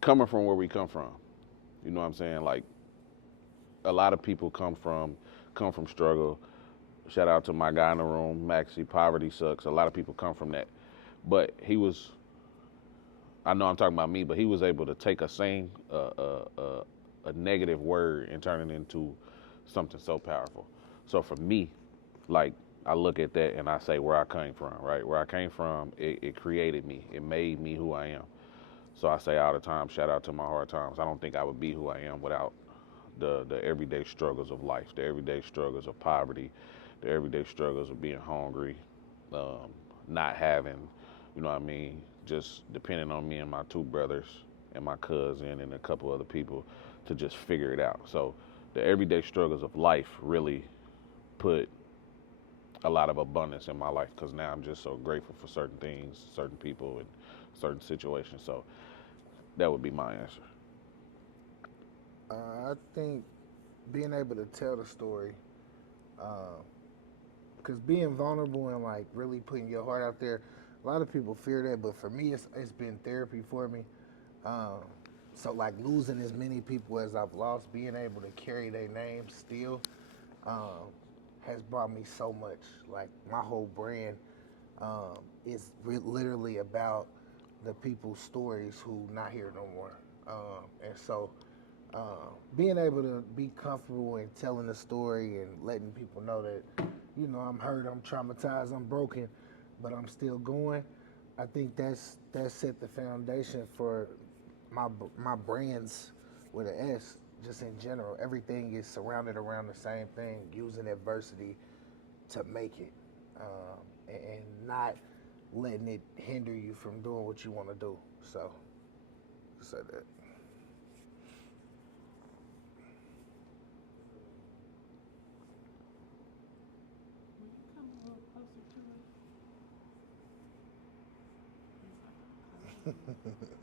coming from where we come from. You know what I'm saying? Like a lot of people come from struggle. Shout out to my guy in the room, Maxie. Poverty sucks. A lot of people come from that, but he was. I know I'm talking about me, but he was able to take a negative word and turn it into something so powerful. So for me, like I look at that and I say where I came from, right? Where I came from, it created me. It made me who I am. So I say all the time, shout out to my hard times. I don't think I would be who I am without the everyday struggles of life, the everyday struggles of poverty, the everyday struggles of being hungry, not having, you know what I mean, just depending on me and my two brothers and my cousin and a couple other people to just figure it out. So the everyday struggles of life really put a lot of abundance in my life because now I'm just so grateful for certain things, certain people, and certain situations. So that would be my answer. I think being able to tell the story, because being vulnerable and like really putting your heart out there, a lot of people fear that, but for me, it's been therapy for me. Um, so like losing as many people as I've lost, being able to carry their name still, um, has brought me so much. Like my whole brand is literally about the people's stories who not here no more. And so being able to be comfortable in telling the story and letting people know that, I'm hurt, I'm traumatized, I'm broken, but I'm still going. I think that set the foundation for my brands with an S. Just in general, everything is surrounded around the same thing: using adversity to make it, and not letting it hinder you from doing what you want to do. So, say that. Will you come a little closer to it? It's like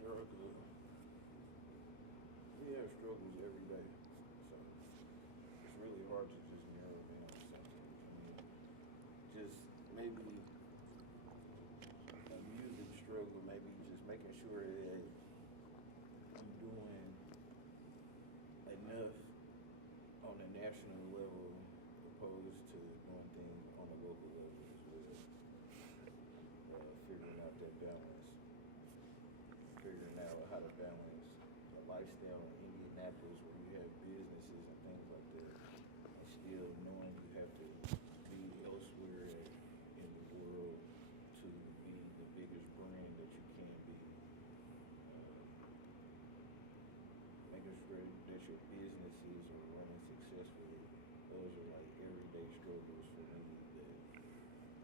Struggle. We have struggles every day, so it's really hard to just narrow down something. Just maybe a music struggle, maybe just making sure that you're doing enough on a national level opposed to doing things on a local level as well. Figuring out that balance, figuring out how to balance a lifestyle in Indianapolis where you have businesses and things like that, and still knowing you have to be elsewhere in the world to be the biggest brand that you can be. Making sure that your businesses are running successfully. Those are like everyday struggles for me that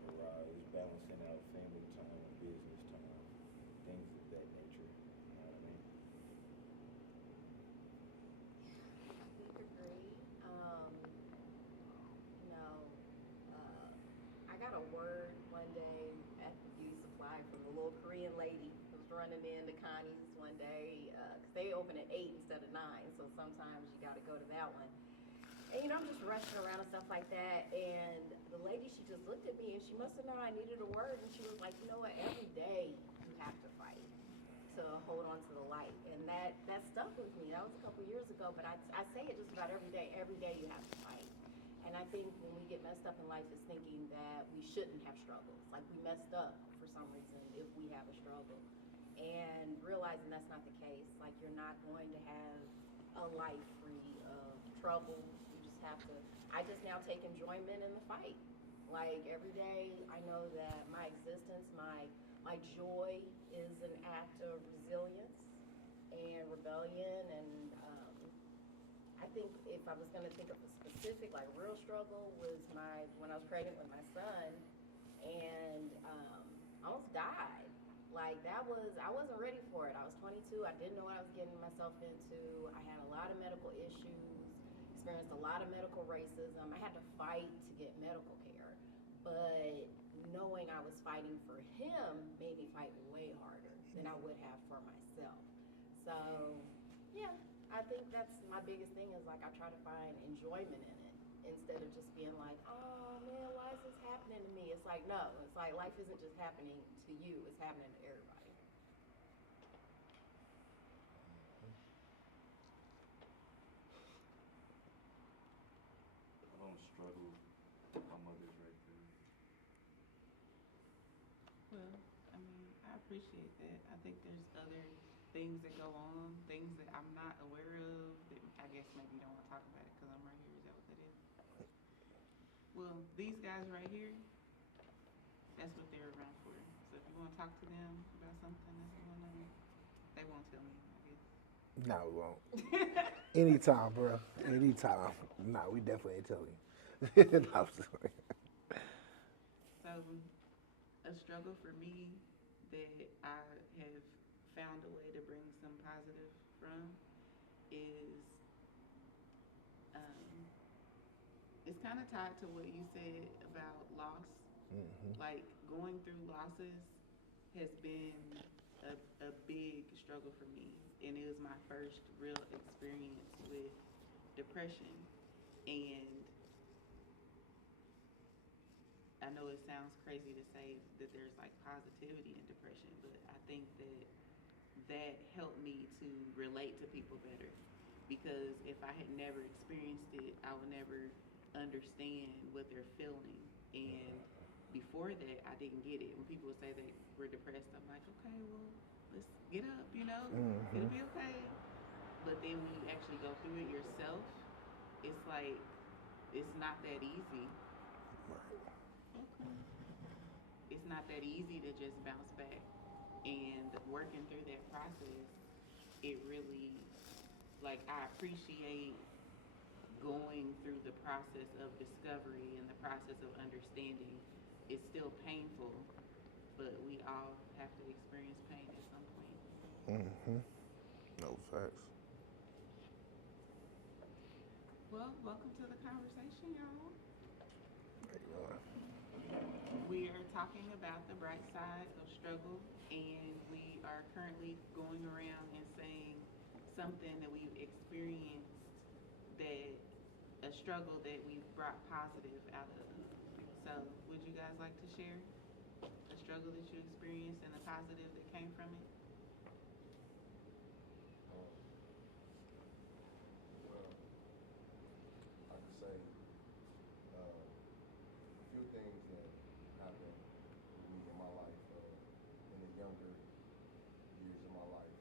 arise, balancing out family time and business time, things of that nature. You know what I mean? Big agree. You know, I got a word one day at the beauty supply from a little Korean lady who was running into Connie's one day because they open at 8 instead of 9, so sometimes you got to go to that one. And I'm just rushing around and stuff like that. And the lady, she just looked at me and she must have known I needed a word. And she was like, you know what? Every day you have to fight to hold on to the light. And that stuck with me. That was a couple years ago, but I say it just about every day. Every day you have to fight. And I think when we get messed up in life is thinking that we shouldn't have struggles. Like we messed up for some reason if we have a struggle. And realizing that's not the case. Like you're not going to have a life free of trouble. You just have to. I just now take enjoyment in the fight. Like every day, I know that my existence, my joy is an act of resilience and rebellion. And I think if I was going to think of a specific, like real struggle, was when I was pregnant with my son, and I almost died. Like I wasn't ready for it. I was 22. I didn't know what I was getting myself into. I had a lot of medical issues, experienced a lot of medical racism. I had to fight to get medical care, but knowing I was fighting for him made me fight way harder than I would have for myself. So, yeah, I think that's my biggest thing is like I try to find enjoyment in it instead of just being like, oh man, why is this happening to me? It's like, no, it's like life isn't just happening to you, it's happening to everybody. I don't struggle. My mother's right there. Well, I mean, I appreciate that. I think there's other things that go on, things that I'm not aware of that I guess maybe you don't want to talk about it because I'm right here. Is that what that is? Well, these guys right here, that's what they're around for. So if you want to talk to them about something that's going on, they won't tell me, I guess. No, we won't. Anytime, bro. Anytime. No, we definitely ain't telling you. No, I'm just kidding. So, a struggle for me that I have found a way to bring some positive from is it's kind of tied to what you said about loss. Like going through losses has been a big struggle for me, and it was my first real experience with depression. And I know it sounds crazy to say that there's like positivity in depression, but I think that helped me to relate to people better. Because if I had never experienced it, I would never understand what they're feeling. And before that, I didn't get it. When people would say they were depressed, I'm like, okay, well, let's get up, it'll be okay. But then when you actually go through it yourself, it's like, it's not that easy. Okay. It's not that easy to just bounce back. And working through that process, it really, like, I appreciate going through the process of discovery and the process of understanding. It's still painful, but we all have to experience pain at some point. No facts. Well, welcome to the conversation, y'all. There you go. We are talking about the bright side of struggle, and we are currently going around and saying something that we've experienced, that a struggle that we've brought positive out of. So, would you guys like to share a struggle that you experienced and the positive that came from it? Well, I can say a few things that happened with me in my life in the younger years of my life.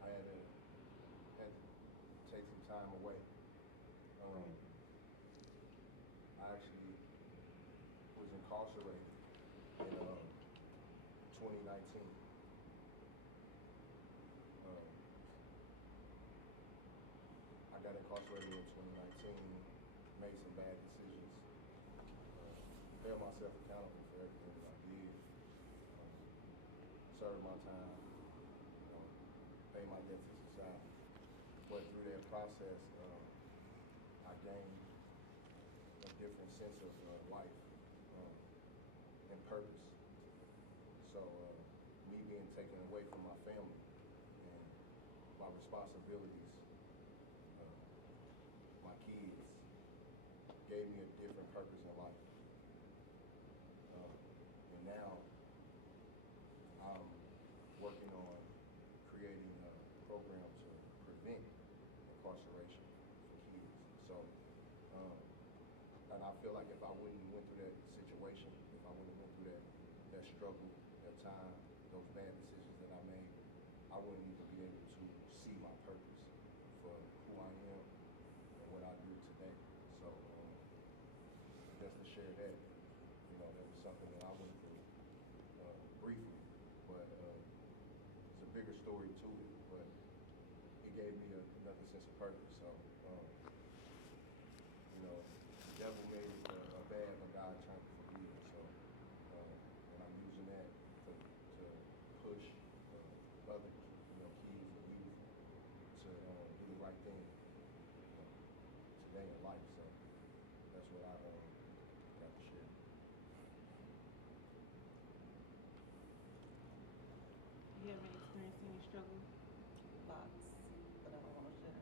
I had to take some time away. I actually was incarcerated in 2019. I got incarcerated in 2019, made some bad decisions, held myself accountable for everything that I did, served my time, paid my debt to society. But through that process, I gained a different sense of life and purpose. So me being taken away from my family and my responsibilities, my kids, gave me a different purpose in life. And now I'm working on creating a program to prevent incarceration for kids. So, and I feel like if I wouldn't have went through that situation, if I wouldn't have went through that struggle, that time, those bad decisions that I made, I wouldn't even be able to see my purpose for who I am and what I do today. So, just to share that, that was something that I went through briefly, but it's a bigger story to it, but it gave me another sense of purpose. So, the devil made it a bad, but God turned it for good. So, and I'm using that to push others, kids and youth to do the right thing today in life. So that's what I got to share. You haven't experienced any struggle? Lots, but I don't want to share.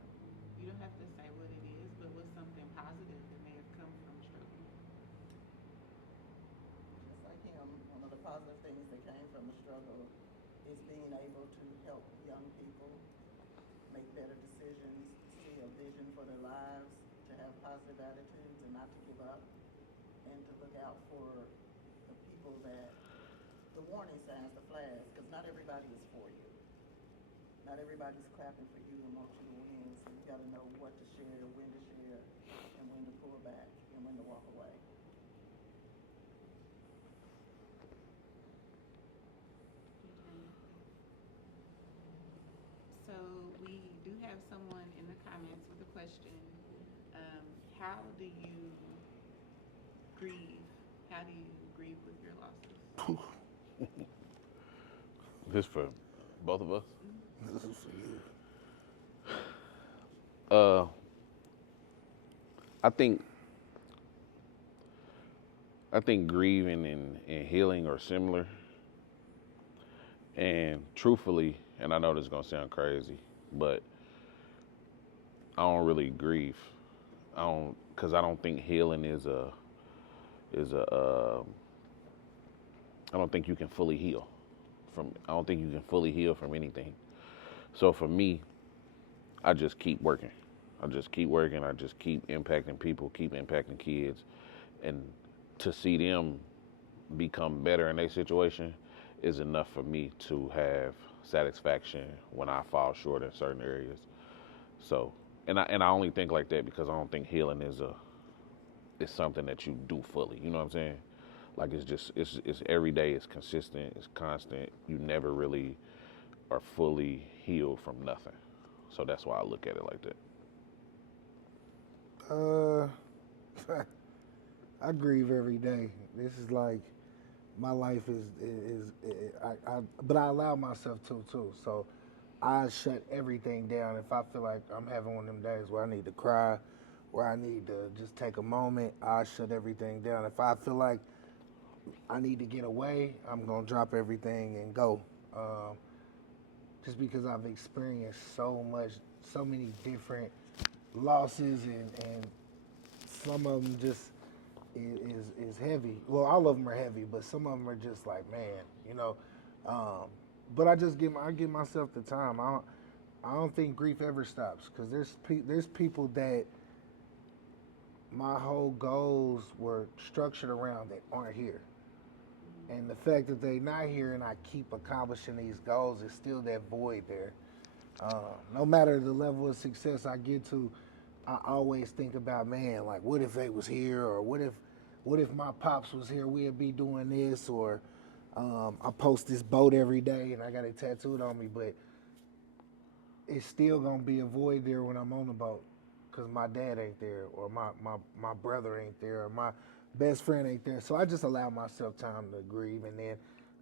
You don't have to say what it is, but what's something struggle is being able to help young people make better decisions, see a vision for their lives, to have positive attitudes and not to give up, and to look out for the people that, the warning signs, the flags, because not everybody is for you. Not everybody's clapping for you and want you to win, so you got to know what to share, when to share, and when to pull back, and when to walk away. So we do have someone in the comments with a question. How do you grieve? How do you grieve with your losses? This for both of us? This is for you. I think grieving and healing are similar. And truthfully, and I know this is gonna sound crazy, but I don't really grieve. Cause I don't think healing is a. I don't think you can fully heal from. I don't think you can fully heal from anything. So for me, I just keep working. I just keep working. I just keep impacting people, keep impacting kids, and to see them become better in their situation is enough for me to have satisfaction when I fall short in certain areas. So, and I only think like that because I don't think healing is something that you do fully. You know what I'm saying? Like it's every day. It's consistent. It's constant. You never really are fully healed from nothing. So that's why I look at it like that. I grieve every day. This is like my life but I allow myself to too. So I shut everything down if I feel like I'm having one of them days where I need to cry, where I need to just take a moment. I shut everything down. If I feel like I need to get away, I'm gonna drop everything and go. Just because I've experienced so many different losses, and some of them just is heavy. Well, all of them are heavy, but some of them are just like, man, you know. But I give myself the time. I don't think grief ever stops because there's people that my whole goals were structured around that aren't here. And the fact that they not here and I keep accomplishing these goals is still that void there. No matter the level of success I get to, I always think about, man, like what if they was here, or what if my pops was here, we'd be doing this, or I post this boat every day and I got it tattooed on me, but it's still gonna be a void there when I'm on the boat because my dad ain't there, or my brother ain't there, or my best friend ain't there. So I just allow myself time to grieve, and then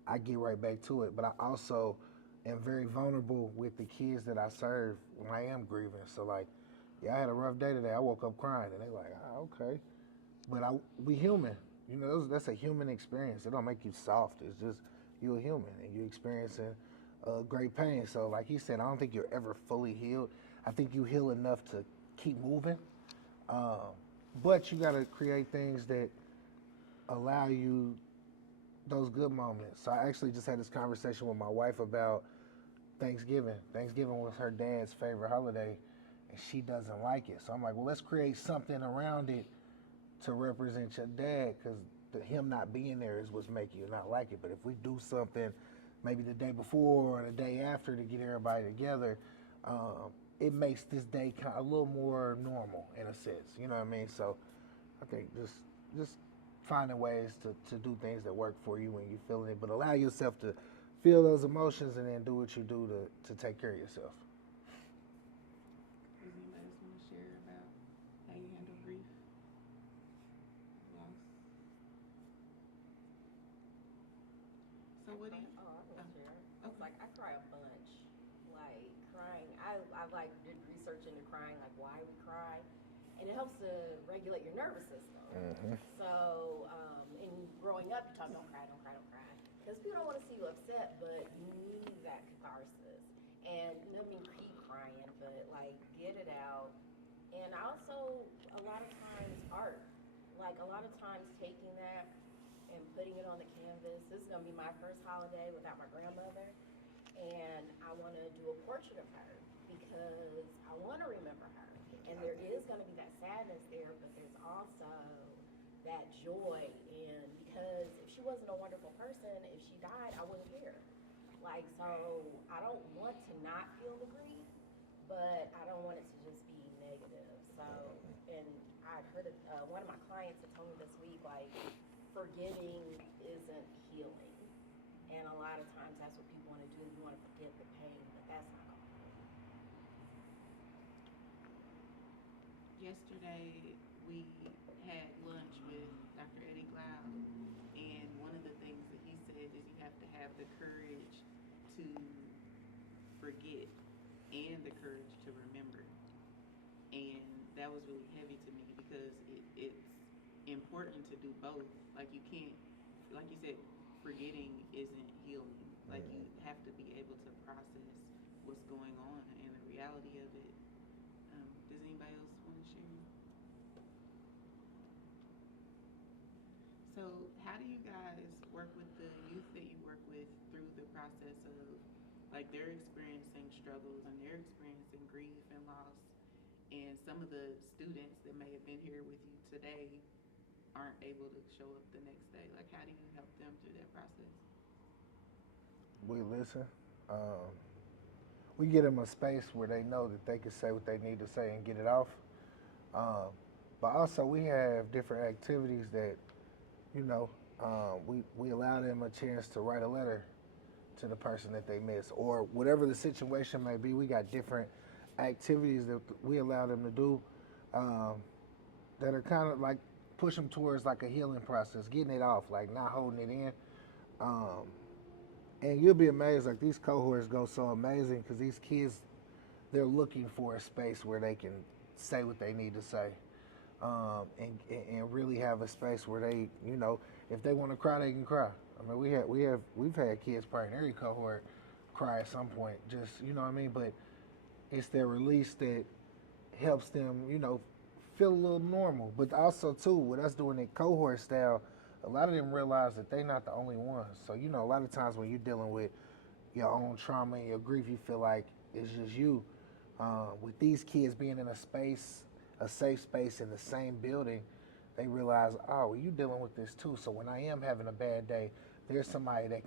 I get right back to it. But I also am very vulnerable with the kids that I serve when I am grieving. So like, yeah, I had a rough day today. I woke up crying, and they like, okay. But we human. You know, that's a human experience. It don't make you soft. It's just you're a human, and you're experiencing great pain. So like he said, I don't think you're ever fully healed. I think you heal enough to keep moving. But you got to create things that allow you those good moments. So I actually just had this conversation with my wife about Thanksgiving. Thanksgiving was her dad's favorite holiday, and she doesn't like it. So I'm like, well, let's create something around it to represent your dad, because him not being there is what's making you not like it. But if we do something maybe the day before or the day after to get everybody together, it makes this day kind of a little more normal in a sense. You know what I mean? So I think just finding ways to do things that work for you when you're feeling it, but allow yourself to feel those emotions and then do what you do to take care of yourself. Does anybody else want to share about how you handle grief, loss? So what do you? Oh, I can share. Okay. It's like I cry a bunch. Like crying, I like did research into crying, like why we cry, and it helps to regulate your nervous system. Mm-hmm. So, in growing up, you talk, don't cry, don't cry, don't cry, because people don't want to see you upset, but you need that catharsis. And you know, I mean, keep crying, but like get it out. And also, a lot of times, art. Like a lot of times, taking that and putting it on the canvas. This is gonna be my first holiday without my grandmother, and I want to do a portrait of her because I want to remember her. And there is gonna be that sadness there, but there's also that joy. And because if she wasn't a wonderful person, if she died, I wouldn't care. Like, so I don't want to not feel the grief, but I don't want it to just be negative. So, and I heard one of my clients had told me this week, like, forgetting isn't healing. And a lot of times that's what people want to do. You want to forget the pain, but that's not going to help. Yesterday, we had lunch with Dr. Eddie Cloud, and one of the things that he said is you have to have the courage to forget and the courage to remember. And that was really heavy to me because it's important to do both. Like, you can't, like you said, forgetting isn't healing. Like, you have to be able to process what's going on and the reality of it. Does anybody else want to share? So how do you guys work with the youth that you work with through the process of, like, they're experiencing struggles and they're experiencing grief and loss, and some of the students that may have been here with you today aren't able to show up the next day? Like, how do you help them through that process? We listen. We get them a space where they know that they can say what they need to say and get it off. But also we have different activities that, you know, we allow them a chance to write a letter to the person that they miss, or whatever the situation may be. We got different activities that we allow them to do that are kind of like push them towards like a healing process, getting it off, like not holding it in. And you'll be amazed, like these cohorts go so amazing because these kids, they're looking for a space where they can say what they need to say, and really have a space where they, you know, if they want to cry, they can cry. I mean, we've had kids probably in every cohort cry at some point, just, you know what I mean? But it's their release that helps them, you know, feel a little normal. But also too, with us doing it cohort style, a lot of them realize that they're not the only ones. So, you know, a lot of times when you're dealing with your own trauma and your grief, you feel like it's just you. With these kids being in a space, a safe space in the same building, they realize, oh, well, you dealing with this too. So when I am having a bad day, there's somebody that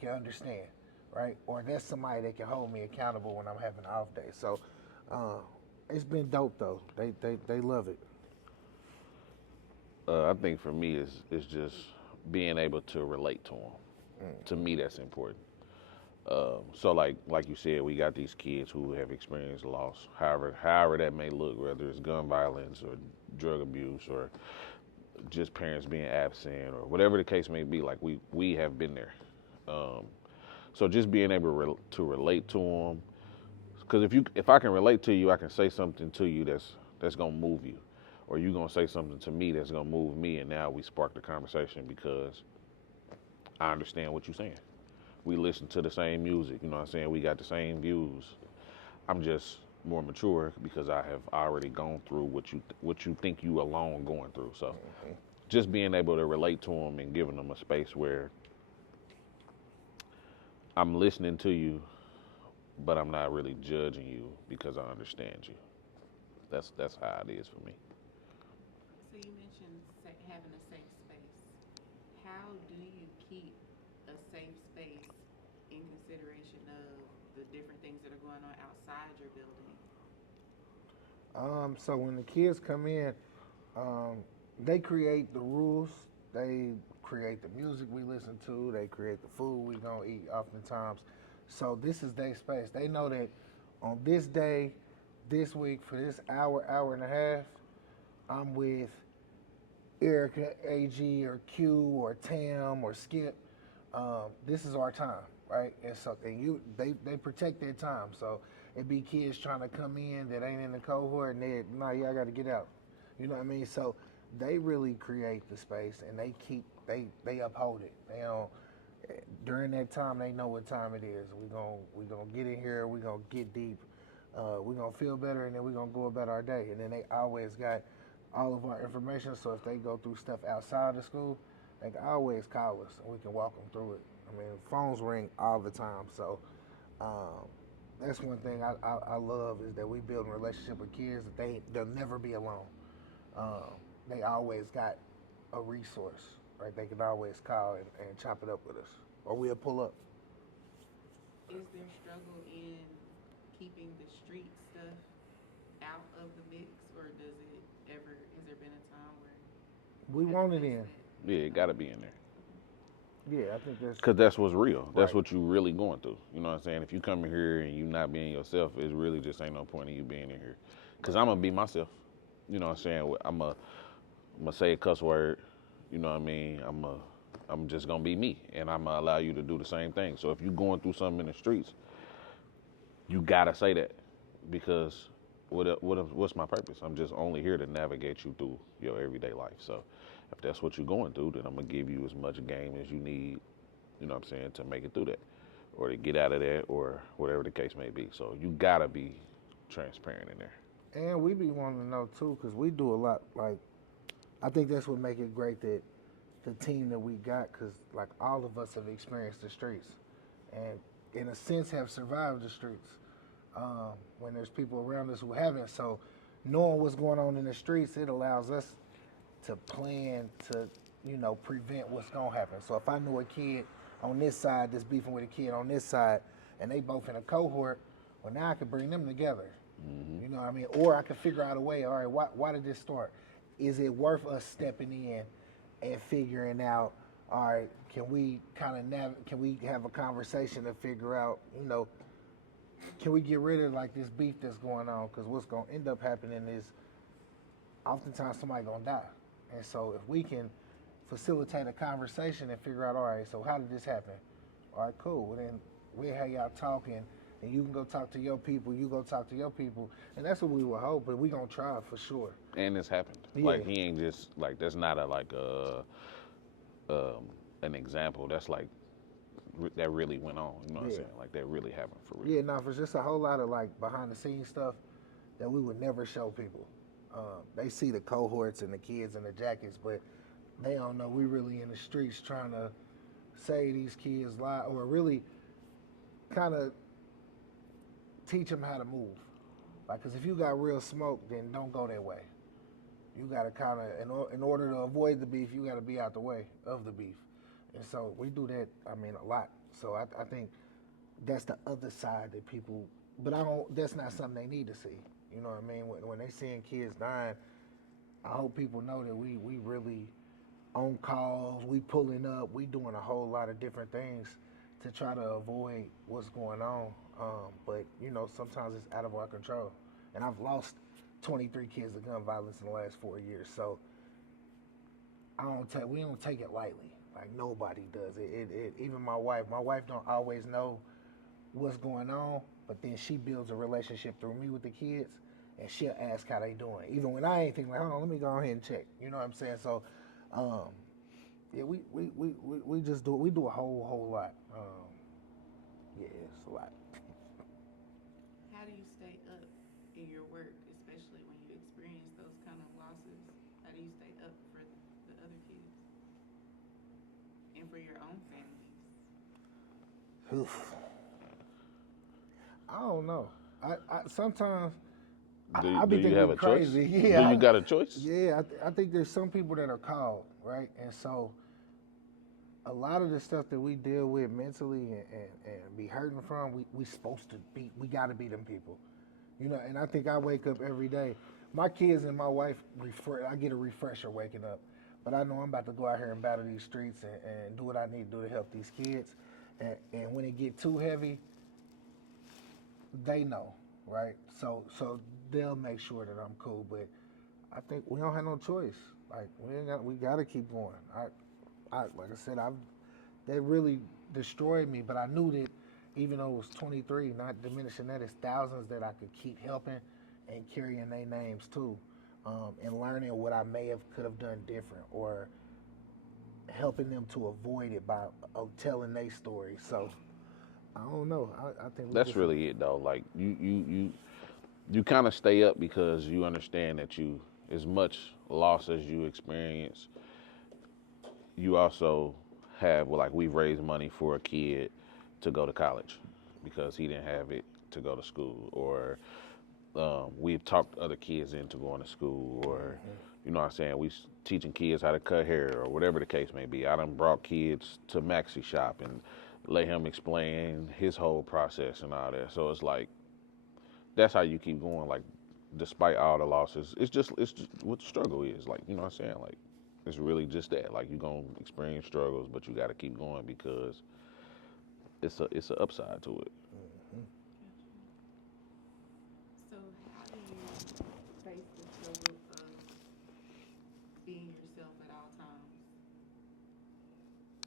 can understand, right? Or there's somebody that can hold me accountable when I'm having an off day. So it's been dope though. They love it. I think for me, it's just being able to relate to them. To me, that's important. So like you said, we got these kids who have experienced loss, however that may look, whether it's gun violence or drug abuse or just parents being absent or whatever the case may be. Like we have been there. So just being able to relate to them, because if I can relate to you, I can say something to you that's gonna move you, or you gonna say something to me that's gonna move me, and now we spark the conversation because I understand what you're saying. We listen to the same music, you know what I'm saying? We got the same views. I'm just more mature because I have already gone through what you think you alone going through. So just being able to relate to them and giving them a space where I'm listening to you, but I'm not really judging you because I understand you. That's how it is for me. So you mentioned having a safe space. How do you keep a safe space in consideration of the different things that are going on outside your building? So when the kids come in, they create the rules. They create the music we listen to. They create the food we gonna eat oftentimes. So this is their space. They know that on this day, this week, for this hour and a half, I'm with Erica, AG, or Q, or Tam, or Skip. This is our time, right? And so they protect their time. So it be kids trying to come in that ain't in the cohort, and y'all got to get out. You know what I mean? So they really create the space, and they uphold it. They don't. During that time, they know what time it is. We gonna get in here. We gonna get deep. We gonna feel better, and then we gonna go about our day. And then they always got all of our information. So if they go through stuff outside of school, they can always call us and we can walk them through it. I mean, phones ring all the time, so um, that's one thing I love is that we build a relationship with kids that they'll never be alone. Um, they always got a resource, right? They can always call and chop it up with us, or we'll pull up. Is there struggle in keeping the street stuff out of the mix, or does it ever? Has there been a time where We you had want to it face in. that? Yeah, it got to be in there. Yeah, I think that's Cause that's what's real. That's right. what you really going through. You know what I'm saying? If you come in here and you not being yourself, it really just ain't no point in you being in here. Cause I'm gonna be myself. You know what I'm saying? I'm gonna say a cuss word. You know what I mean? I'm just gonna be me, and I'm gonna allow you to do the same thing. So if you going through something in the streets, you gotta say that, because what's my purpose? I'm just only here to navigate you through your everyday life. So if that's what you're going through, then I'm gonna give you as much game as you need. You know what I'm saying, to make it through that, or to get out of that, or whatever the case may be. So you gotta be transparent in there. And we be wanting to know too, because we do a lot. Like, I think that's what make it great that the team that we got, because like all of us have experienced the streets, and in a sense have survived the streets. When there's people around us who haven't, so knowing what's going on in the streets, it allows us to plan to, prevent what's gonna happen. So if I know a kid on this side that's beefing with a kid on this side, and they both in a cohort, well now I can bring them together. You know what I mean? Or I can figure out a way. All right, why did this start? Is it worth us stepping in and figuring out? All right, can we can we have a conversation to figure out? Can we get rid of like this beef that's going on? Because what's gonna end up happening is oftentimes somebody gonna die. And so if we can facilitate a conversation and figure out, all right, so how did this happen? All right, cool. Well, then we'll have y'all talking, and you can go talk to your people, you go talk to your people, and that's what we would hope. But we gonna try for sure. And it's happened. Yeah. Like, he ain't just like, that's not an example. That's like that really went on. You know what I'm Yeah. saying? Like, that really happened for real. Yeah, no, for just a whole lot of like behind the scenes stuff that we would never show people. They see the cohorts and the kids and the jackets, but they don't know we really in the streets trying to save these kids' lives, or really kind of teach them how to move. Like, cause if you got real smoke, then don't go that way. You gotta kind of, in order to avoid the beef, you gotta be out the way of the beef. And so we do that, I mean, a lot. So I think that's the other side that people, but that's not something they need to see. You know what I mean? When they seeing kids dying, I hope people know that we really on calls, we pulling up, we doing a whole lot of different things to try to avoid what's going on. But sometimes it's out of our control. And I've lost 23 kids to gun violence in the last 4 years. So we don't take it lightly. Like, nobody does it. Even my wife don't always know what's going on, but then she builds a relationship through me with the kids, and she'll ask how they doing, even when I ain't thinking like, hold on, let me go ahead and check. You know what I'm saying? So, yeah, we just do a whole lot. Yeah, it's a lot. How do you stay up in your work, especially when you experience those kind of losses? How do you stay up for the other kids and for your own families? Oof. I don't know. I sometimes I Do be you thinking have a crazy. choice? Yeah, Do you got a choice? Yeah, I think there's some people that are called, right? And so a lot of the stuff that we deal with mentally and be hurting from, we supposed to be, we got to be them people. And I think I wake up every day. My kids and my wife, I get a refresher waking up. But I know I'm about to go out here and battle these streets and do what I need to do to help these kids. And when it get too heavy, they know, right? So they'll make sure that I'm cool. But I think we don't have no choice. Like, we got to keep going. Like I said, they really destroyed me. But I knew that even though it was 23, not diminishing that, it's thousands that I could keep helping and carrying their names too, and learning what I could have done different, or helping them to avoid it by telling their story. So I don't know. I think That's really it, though. Like, you kind of stay up because you understand that as much loss as you experience, you also have, well, like we've raised money for a kid to go to college because he didn't have it to go to school, or we've talked other kids into going to school, or you know what I'm saying, teaching kids how to cut hair or whatever the case may be. I done brought kids to Maxi Shop and let him explain his whole process and all that. So it's like that's how you keep going. Like despite all the losses, it's just what the struggle is. Like you know what I'm saying. Like it's really just that. Like you're gonna experience struggles, but you got to keep going because it's a upside to it. So how do you face the struggle of being yourself at all times?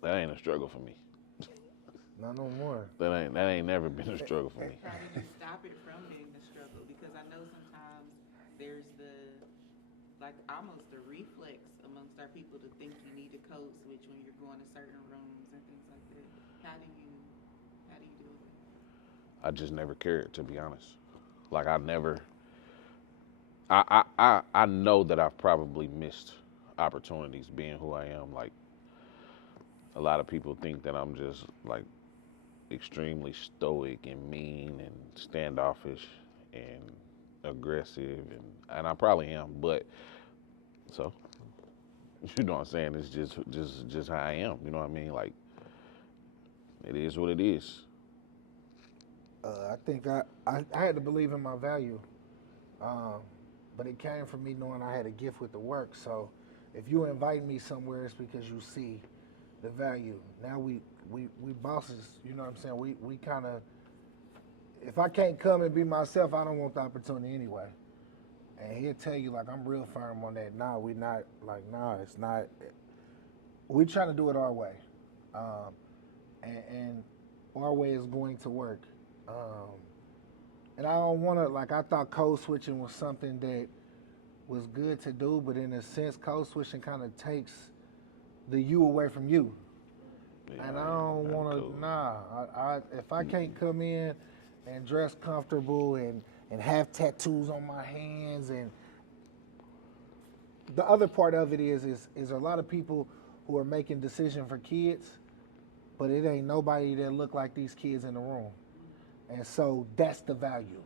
That ain't a struggle for me. Not no more. That ain't never been a struggle for me. How do you stop it from being a struggle? Because I know sometimes there's like almost a reflex amongst our people to think you need a code switch when you're going to certain rooms and things like that. How do you deal with it? I just never cared, to be honest. Like I never. I know that I've probably missed opportunities being who I am. Like a lot of people think that I'm just like extremely stoic and mean and standoffish and aggressive, and I probably am, but so you know what I'm saying, it's just how I am, you know what I mean? Like it is what it is. I think I had to believe in my value, um, but it came from me knowing I had a gift with the work. So if you invite me somewhere, it's because you see the value. Now we bosses, you know what I'm saying? We kind of, if I can't come and be myself, I don't want the opportunity anyway. And he'll tell you like I'm real firm on that. Nah, we not like nah, it's not. We trying to do it our way, and our way is going to work. Um, and I don't want to like I thought code switching was something that was good to do, but in a sense, code switching kind of takes the you away from you. Yeah, And I don't want to. cool. Nah, if I can't come in and dress comfortable and have tattoos on my hands, and the other part of it is a lot of people who are making decisions for kids, but it ain't nobody that look like these kids in the room, and so that's the value.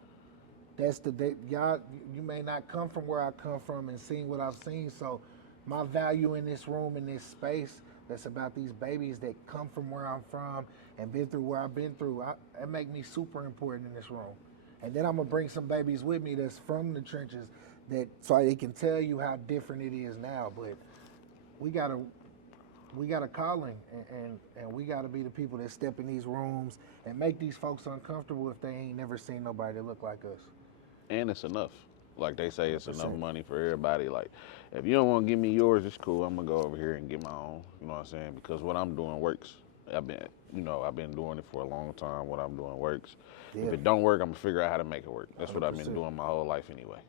Y'all. You may not come from where I come from and seen what I've seen, so my value in this room, in this space, that's about these babies that come from where I'm from and been through where I've been through. It make me super important in this room. And then I'm gonna bring some babies with me that's from the trenches, that so they can tell you how different it is now. But we gotta a calling, and we gotta be the people that step in these rooms and make these folks uncomfortable if they ain't never seen nobody that look like us. And it's enough. Like they say, it's enough 100%. money for everybody. Like, if you don't want to give me yours, it's cool. I'm gonna go over here and get my own. You know what I'm saying? Because what I'm doing works. I've been doing it for a long time. What I'm doing works. Yeah. If it don't work, I'm gonna figure out how to make it work. That's what I've been 100%. doing my whole life anyway.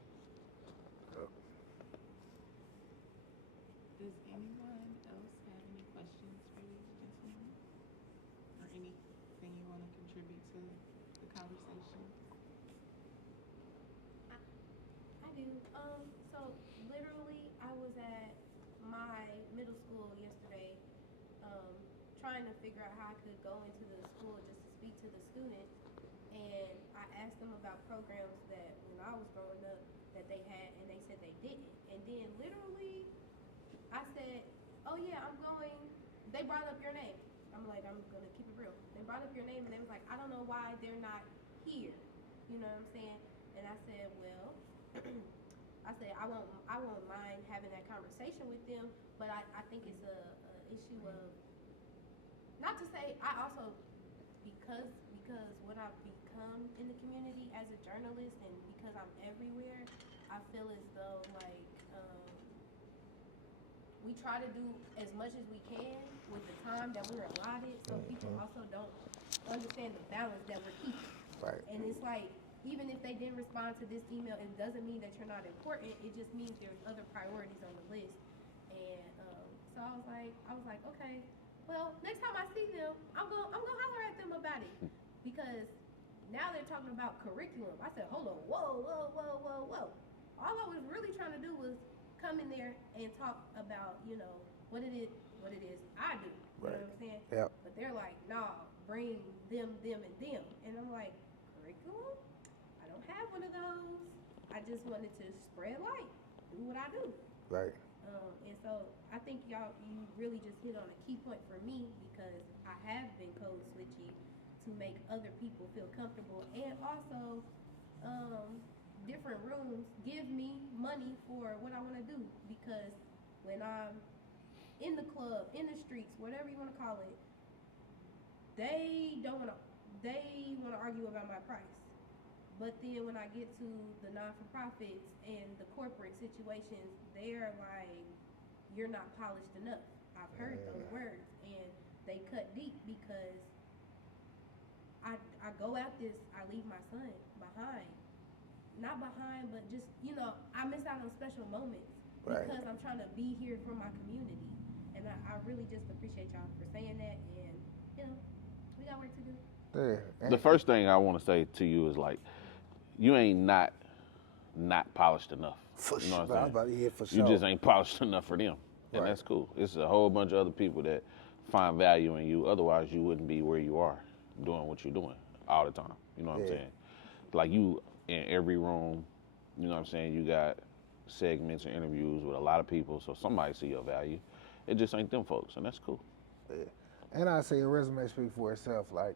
Does anyone else have any questions for these gentlemen? Or anything you want to contribute to the conversation? I do. So literally, I was at my middle school yesterday, trying to figure out how I could go into the school just to speak to the students. And I asked them about programs that when I was growing up that they had, and they said they didn't. And then literally, I said, "Oh yeah, I'm going." They brought up your name. I'm like, I'm gonna keep it real. They brought up your name, and they was like, "I don't know why they're not here." You know what I'm saying? And I said, "Well." I said I won't mind having that conversation with them, but I think it's a issue of, not to say I also, because what I've become in the community as a journalist, and because I'm everywhere, I feel as though like we try to do as much as we can with the time that we're allotted, so people also don't understand the balance that we're keeping. Right. And it's like, even if they didn't respond to this email, it doesn't mean that you're not important. It just means there's other priorities on the list. And so I was like, okay, well, next time I see them, I'm gonna holler at them about it, because now they're talking about curriculum. I said, hold on, whoa. All I was really trying to do was come in there and talk about, you know, what it is I do. You know what I'm saying? Yep. But they're like, nah, bring them, and them. And I'm like, curriculum? I don't have one of those. I just wanted to spread light, do what I do. Right. And so I think you really just hit on a key point for me because I have been code switchy to make other people feel comfortable, and also different rooms give me money for what I want to do, because when I'm in the club, in the streets, whatever you want to call it, they want to argue about my price. But then when I get to the non-for-profits and the corporate situations, they're like, you're not polished enough. I've heard those words, and they cut deep because I go out this, I leave my son behind. Not behind, but just, you know, I miss out on special moments because I'm trying to be here for my community. And I really just appreciate y'all for saying that, and, you know, we got work to do. Yeah. The first thing I want to say to you is like, you ain't not polished enough. For you know sure. what I'm saying? Yeah, for You sure. just ain't polished enough for them, and that's cool. It's a whole bunch of other people that find value in you. Otherwise, you wouldn't be where you are, doing what you're doing all the time. You know what I'm saying? Like you in every room. You know what I'm saying? You got segments and interviews with a lot of people, so somebody see your value. It just ain't them folks, and that's cool. Yeah. And I say a resume speaks for itself. Like,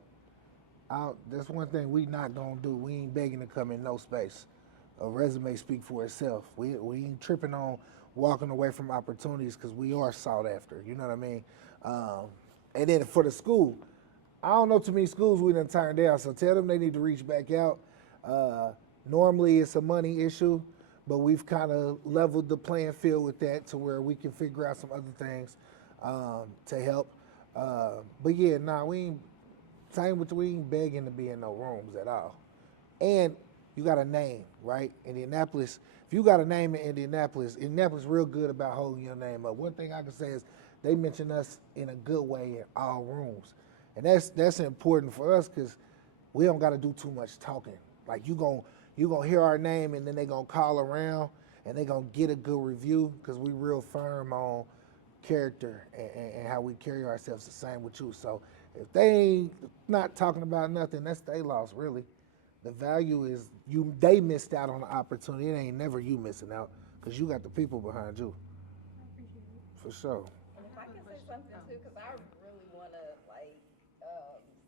that's one thing we not gonna do. We ain't begging to come in no space. A resume speak for itself. We ain't tripping on walking away from opportunities because we are sought after. You know what I mean? And then for the school, I don't know too many schools we done turned down. So tell them they need to reach back out. Normally it's a money issue, but we've kind of leveled the playing field with that to where we can figure out some other things to help. But yeah, we ain't begging to be in no rooms at all. And you got a name, right? Indianapolis, if you got a name in Indianapolis real good about holding your name up. One thing I can say is they mention us in a good way in all rooms. And that's important for us because we don't got to do too much talking. Like you gonna hear our name and then they gonna call around and they gonna get a good review because we real firm on character and how we carry ourselves the same with you. So if they ain't not talking about nothing, that's they loss really. The value is they missed out on the opportunity. It ain't never you missing out because you got the people behind you. I appreciate it. For sure. And if I can say something too, because I really want to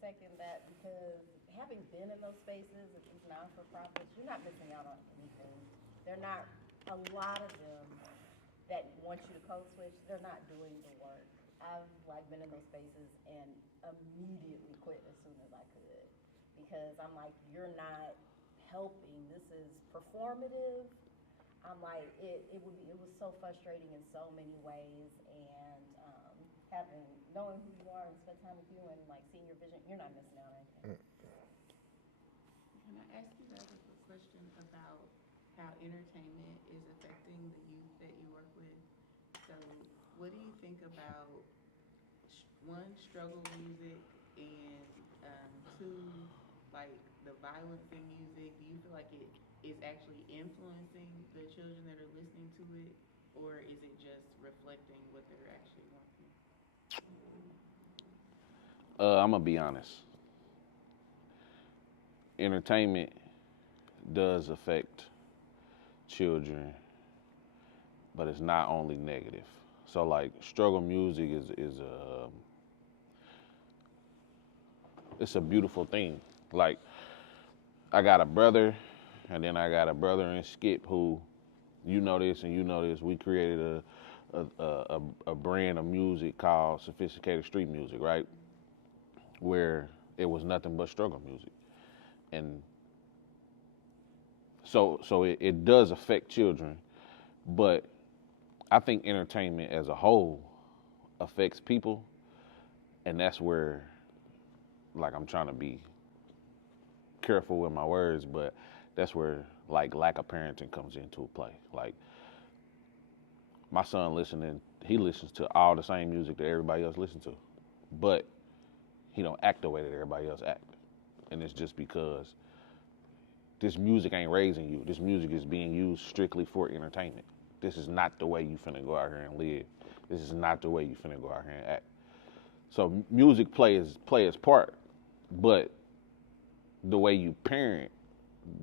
second that, because having been in those spaces, at these non-for-profits, you're not missing out on anything. They're not, a lot of them that want you to code switch, they're not doing the work. I've been in those spaces and immediately quit as soon as I could, because I'm like, you're not helping. This is performative. I'm like, it was so frustrating in so many ways, and knowing who you are and spend time with you and seeing your vision, you're not missing out on anything. Can I ask you guys a quick question about how entertainment is affecting the youth that you work with? So what do you think about, one, struggle music, and two, the violence in music? Do you feel like it is actually influencing the children that are listening to it, or is it just reflecting what they're actually wanting? I'm gonna be honest. Entertainment does affect children, but it's not only negative. So struggle music is it's a beautiful thing. Like I got a brother, and then I got a brother and Skip who, you know this and you know this. We created a brand of music called Sophisticated Street Music, right? Where it was nothing but struggle music. And so it does affect children, but I think entertainment as a whole affects people, and that's where I'm trying to be careful with my words, but that's where lack of parenting comes into play. Like my son he listens to all the same music that everybody else listens to, but he don't act the way that everybody else act. And it's just because this music ain't raising you. This music is being used strictly for entertainment. this is not the way you finna go out here and live. This is not the way you finna go out here and act. So music play its part, but the way you parent,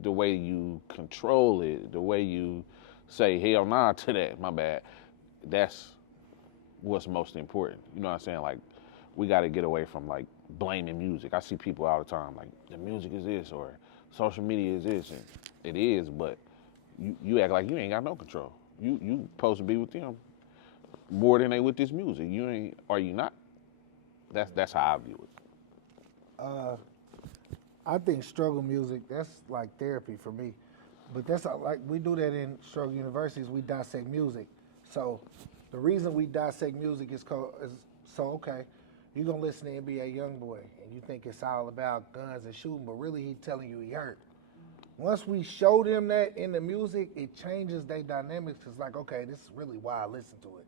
the way you control it, the way you say hell nah to that, my bad, that's what's most important. You know what I'm saying? Like, we got to get away from like blaming music. I see people all the time like, the music is this or social media is this, and it is, but you act like you ain't got no control. You supposed to be with them more than they with this music. You ain't, are you not? That's how I view it. I think struggle music, that's like therapy for me. But that's like, we do that in struggle universities, we dissect music. So the reason we dissect music is okay, you're gonna listen to NBA YoungBoy and you think it's all about guns and shooting, but really he's telling you he hurt. Once we show them that in the music, it changes their dynamics. It's like, okay, this is really why I listen to it.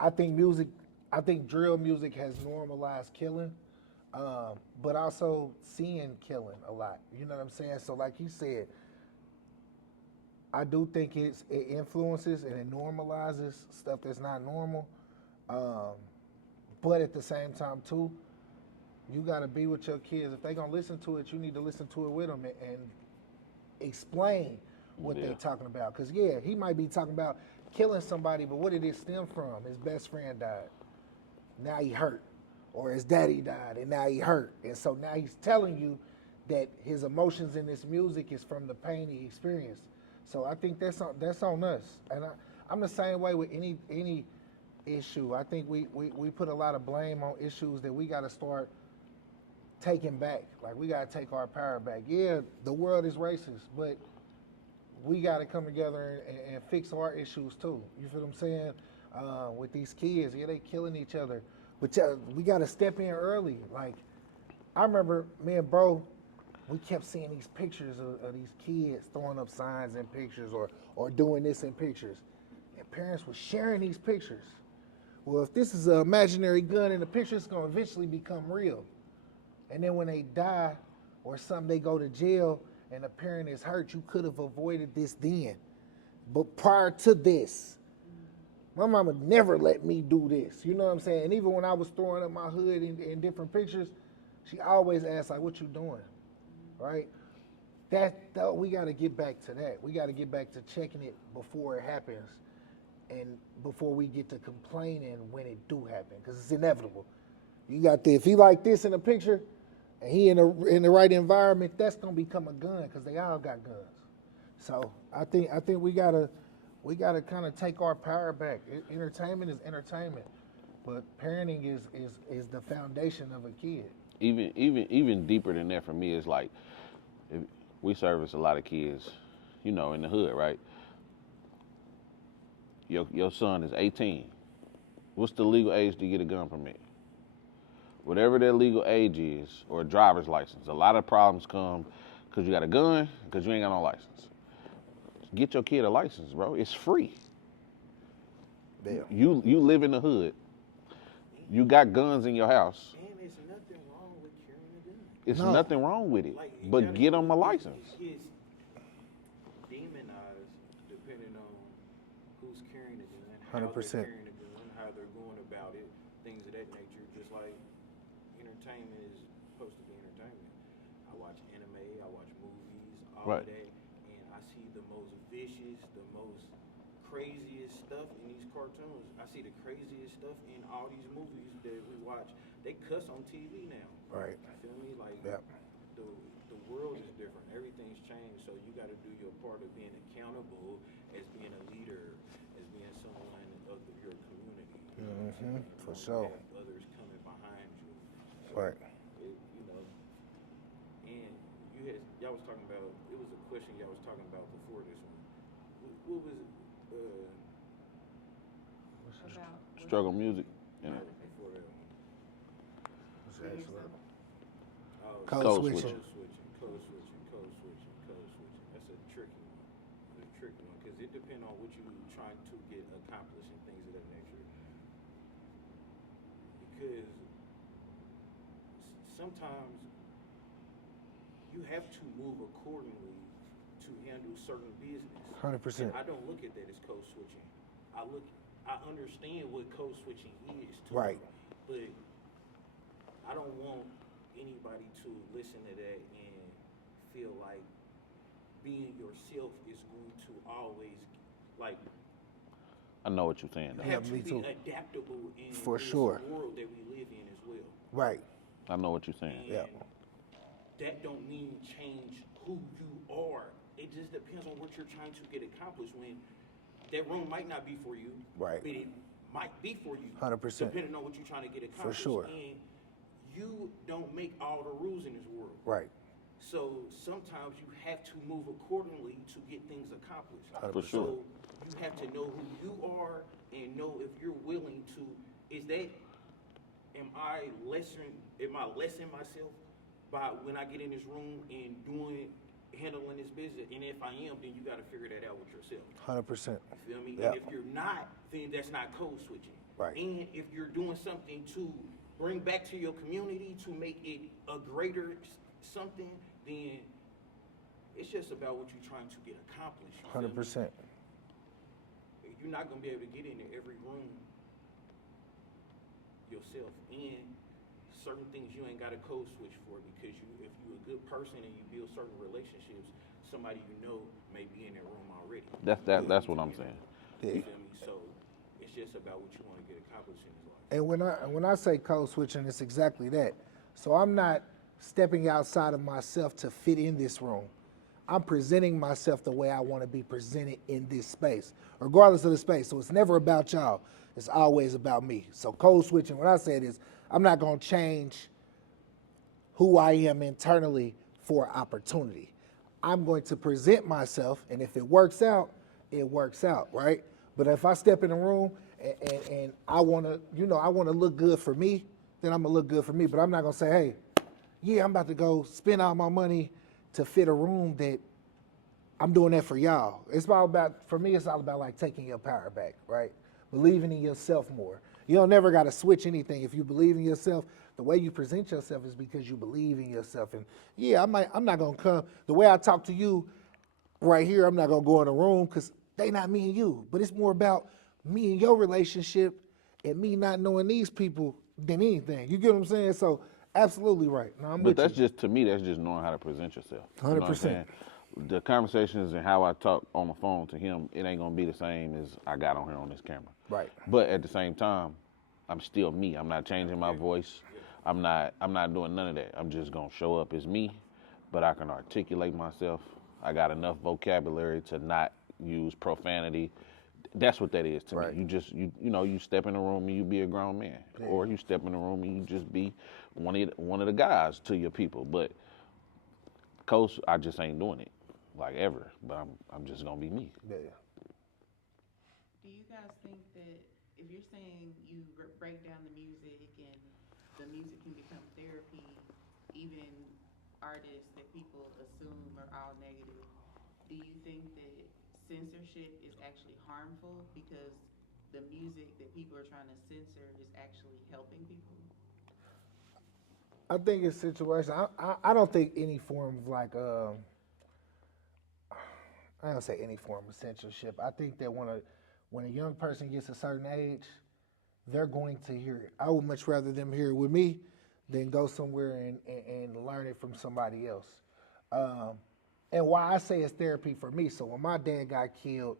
I think drill music has normalized killing, but also seeing killing a lot. You know what I'm saying? So like you said, I do think it influences and it normalizes stuff that's not normal. But at the same time too, you gotta be with your kids. If they gonna listen to it, you need to listen to it with them and explain what they're talking about. Cause yeah, he might be talking about killing somebody, but what did it stem from? His best friend died. Now he hurt. Or his daddy died and now he hurt. And so now he's telling you that his emotions in this music is from the pain he experienced. So I think that's on us. And I'm the same way with any issue. I think we put a lot of blame on issues that we gotta start taking back. Like, we gotta take our power back. Yeah, the world is racist, but we gotta come together and fix our issues too. You feel what I'm saying? With these kids, yeah, they killing each other. But we gotta step in early. Like, I remember me and bro, we kept seeing these pictures of these kids throwing up signs in pictures or doing this in pictures. And parents were sharing these pictures. Well, if this is an imaginary gun in the picture, it's gonna eventually become real. And then when they die or something, they go to jail and the parent is hurt, you could have avoided this then. But prior to this, my mama never let me do this. You know what I'm saying? And even when I was throwing up my hood in different pictures, she always asked, like, what you doing? Right? We got to get back to that. We got to get back to checking it before it happens and before we get to complaining when it do happen, because it's inevitable. You got if he like this in a picture and he in the right environment, that's going to become a gun because they all got guns. So I think we gotta kind of take our power back. Entertainment is entertainment, but parenting is the foundation of a kid. Even deeper than that for me is like, we service a lot of kids, you know, in the hood, right? Your son is 18. What's the legal age to get a gun permit? Whatever their legal age is, or a driver's license. A lot of problems come because you got a gun, because you ain't got no license. Get your kid a license, bro. It's free. Damn. You live in the hood. You got guns in your house. And there's nothing wrong with carrying a gun. It's No. nothing wrong with it, Like, but get them a license. It's demonized depending on who's carrying a gun, how 100%. they're carrying a gun, how they're going about it, things of that nature. Just like entertainment is supposed to be entertainment. I watch anime, I watch movies, all Right. of that, and I see the most vicious, the most craziest stuff in these cartoons. I see the craziest stuff in all these movies that we watch. They cuss on TV now. Right. You feel me? Like, Yep. the world is different. Everything's changed. So you got to do your part of being accountable as being a leader, as being someone of your community. You know what I'm saying? You For don't sure. have others coming behind you. So Right. you know, and y'all was talking about, it was a question y'all was talking about before this one. What was it? About Struggle music. You know. Before that one. What's that, Slim? Oh, Code switching. Code switching. That's a tricky one. Because it depends on what you're trying to get accomplished and things of that nature. Because sometimes you have to move accordingly to handle certain business. 100%. And I don't look at that as code switching. I understand what code switching is too. Right. But I don't want anybody to listen to that and feel like being yourself is going to always, like, I know what you're saying. you Though. have me to be too. adaptable in For this sure. world that we live in as well. Right. I know what you're saying. And Yeah. that don't mean change who you are. It just depends on what you're trying to get accomplished. When that room might not be for you, Right. but it might be for you. 100%. Depending on what you're trying to get accomplished. sure. And you don't make all the rules in this world. Right. So sometimes you have to move accordingly to get things accomplished. 100%. For sure. So you have to know who you are and know if you're willing to. Am I lessing myself by when I get in this room and handling this business? And if I am, then you got to figure that out with yourself. 100%. You feel me? Yeah. And if you're not, then that's not code switching. Right. And if you're doing something to bring back to your community to make it a greater something, then it's just about what you're trying to get accomplished. You feel me? 100%. You're not gonna be able to get into every room yourself, and certain things you ain't got a code switch for, because if you're a good person and you build certain relationships, somebody you know may be in that room already. That's what I'm saying. Yeah. You feel me? So it's just about what you want to get accomplished in this life. And when I say code switching, it's exactly that. So I'm not stepping outside of myself to fit in this room. I'm presenting myself the way I want to be presented in this space, regardless of the space. So it's never about y'all. It's always about me. So code switching, what I said is, I'm not going to change who I am internally for opportunity. I'm going to present myself, and if it works out, right? But if I step in a room and I want to, I want to look good for me, then I'm going to look good for me. But I'm not going to say, hey, yeah, I'm about to go spend all my money to fit a room that I'm doing that for y'all. It's all about, for me, it's all about like taking your power back, right? Believing in yourself more. You don't never got to switch anything. If you believe in yourself, the way you present yourself is because you believe in yourself. And yeah, I'm not going to come, the way I talk to you right here, I'm not going to go in a room because they not me and you. But it's more about me and your relationship and me not knowing these people than anything. You get what I'm saying? So absolutely right. No, I'm But with that's you. just, to me, that's just knowing how to present yourself. You know what I'm 100%. saying? The conversations and how I talk on the phone to him, it ain't gonna be the same as I got on here on this camera. Right. But at the same time, I'm still me. I'm not changing my voice. I'm not doing none of that. I'm just gonna show up as me, but I can articulate myself. I got enough vocabulary to not use profanity. That's what that is to Right. me. You step in a room and you be a grown man, or you step in a room and you just be one of the guys to your people. But coach, I just ain't doing it like ever. But I'm just gonna be me. Yeah. Do you guys think that if you're saying you break down the music and the music can become therapy, even artists that people assume are all negative, do you think that censorship is actually harmful because the music that people are trying to censor is actually helping people? I think it's situational. I don't think any form of like, I don't say any form of censorship. I think that when a young person gets a certain age, they're going to hear it. I would much rather them hear it with me than go somewhere and learn it from somebody else. And why I say it's therapy for me. So when my dad got killed,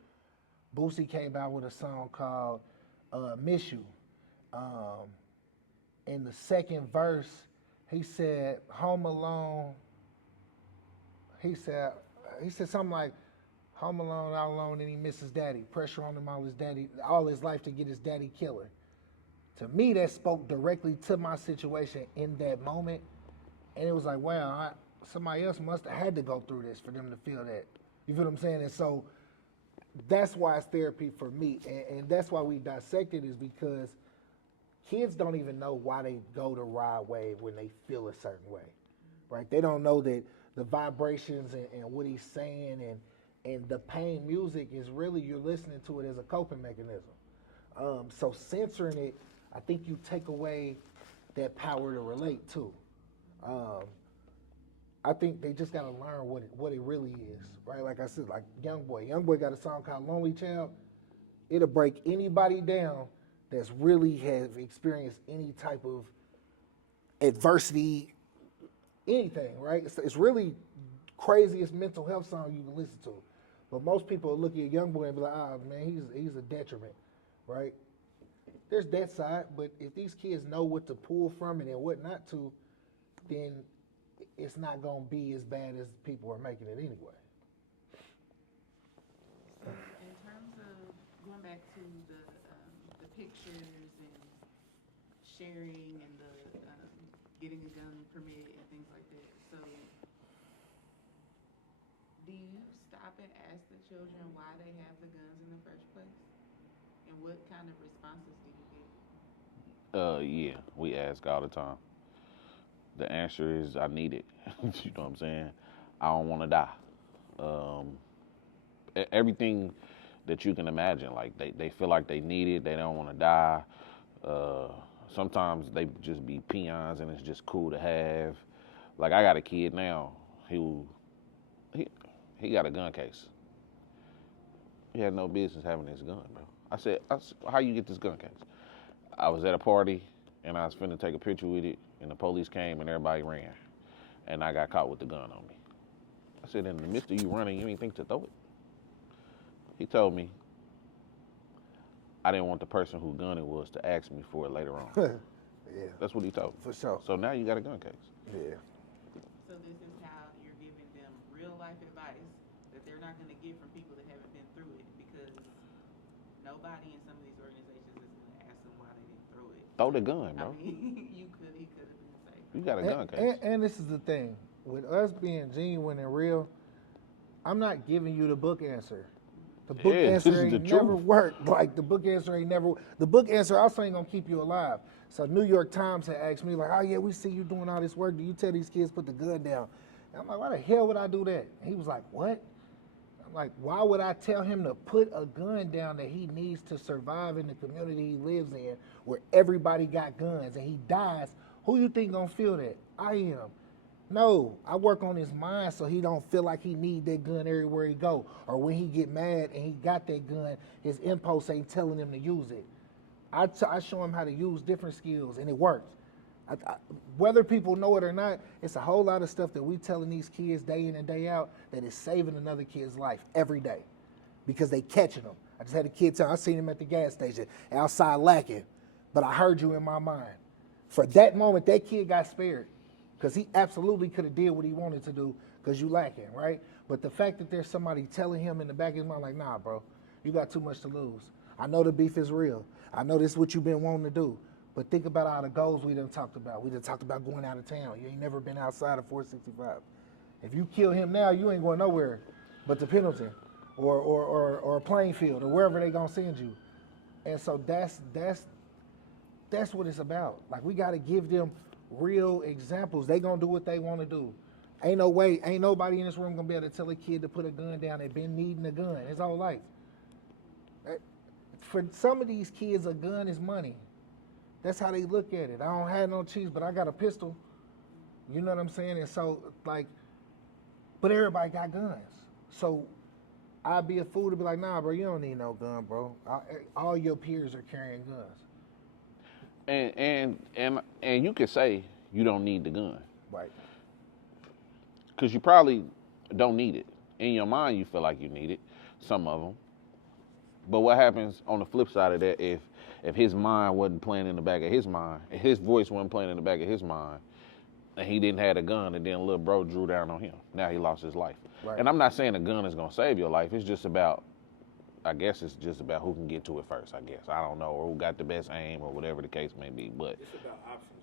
Boosie came out with a song called Miss You. In the second verse, he said, home alone. He said something like, home alone, all alone, and he misses daddy. Pressure on him all his life to get his daddy killer. To me, that spoke directly to my situation in that moment. And it was like, wow, somebody else must have had to go through this for them to feel that. You feel what I'm saying? And so that's why it's therapy for me. And that's why we dissect it, is because kids don't even know why they go to ride wave when they feel a certain way, right? They don't know that the vibrations and what he's saying and the pain music is really, you're listening to it as a coping mechanism. So censoring it, I think you take away that power to relate to. I think they just gotta learn what it really is, right? Like I said, like YoungBoy. YoungBoy got a song called "Lonely Child." It'll break anybody down that's really have experienced any type of adversity, anything, right? It's really craziest mental health song you can listen to. But most people will look at YoungBoy and be like, "Ah, man, he's a detriment," right? There's that side, but if these kids know what to pull from it and what not to, then it's not gonna be as bad as people are making it anyway. So in terms of going back to the pictures and sharing and the getting a gun permit and things like that, so do you stop and ask the children why they have the guns in the first place? And what kind of responses do you get? Yeah, we ask all the time. The answer is I need it. You know what I'm saying? I don't want to die. Everything that you can imagine, like they feel like they need it. They don't want to die. Sometimes they just be peons, and it's just cool to have. Like I got a kid now who he got a gun case. He had no business having this gun, bro. I said, how you get this gun case? I was at a party, and I was finna take a picture with it, and the police came, and everybody ran. And I got caught with the gun on me. I said, in the midst of you running, you ain't think to throw it? He told me, I didn't want the person whose gun it was to ask me for it later on. Yeah, That's what he told me. for sure. So now you got a gun case. Yeah. So this is how you're giving them real life advice that they're not going to get from people that haven't been through it, because nobody in some of these organizations is going to ask them why they didn't throw it. Throw the gun, I bro. mean, he could have been safe. You got a gun case. And this is the thing, with us being genuine and real, I'm not giving you the book answer. The book Yeah, this answer is the ain't never truth. worked. Like the book answer ain't never. The book answer also ain't gonna keep you alive. So New York Times had asked me like, "Oh yeah, we see you doing all this work. Do you tell these kids put the gun down?" And I'm like, "Why the hell would I do that?" And he was like, "What?" I'm like, "Why would I tell him to put a gun down that he needs to survive in the community he lives in, where everybody got guns, and he dies? Who you think gonna feel that? I am." No, I work on his mind so he don't feel like he need that gun everywhere he go. Or when he get mad and he got that gun, his impulse ain't telling him to use it. I show him how to use different skills, and it works. Whether people know it or not, it's a whole lot of stuff that we telling these kids day in and day out that is saving another kid's life every day because they catching them. I just had a kid tell, I seen him at the gas station outside lacking, but I heard you in my mind. For that moment, that kid got spared. Because he absolutely could have did what he wanted to do because you lacking, right? But the fact that there's somebody telling him in the back of his mind, like, nah, bro, you got too much to lose. I know the beef is real. I know this is what you've been wanting to do. But think about all the goals we done talked about. We done talked about going out of town. You ain't never been outside of 465. If you kill him now, you ain't going nowhere but to Pendleton or Plainfield or wherever they gonna send you. And so that's what it's about. Like, we got to give them real examples. They gonna do what they want to do. Ain't no way, ain't nobody in this room gonna be able to tell a kid to put a gun down and been needing a gun his whole life. For some of these kids, a gun is money. That's how they look at it. I don't have no cheese, but I got a pistol. You know what I'm saying? And so, like, but everybody got guns. So I'd be a fool to be like, nah, bro, you don't need no gun, bro. All your peers are carrying guns. And you could say you don't need the gun. Right. Because you probably don't need it. In your mind, you feel like you need it, some of them. But what happens on the flip side of that, if his mind wasn't playing in the back of his mind, if his voice wasn't playing in the back of his mind, and he didn't have a gun, and then little bro drew down on him, now he lost his life. Right. And I'm not saying a gun is going to save your life. It's just about, I guess it's just about who can get to it first, I guess. I don't know, or who got the best aim, or whatever the case may be. But It's about options.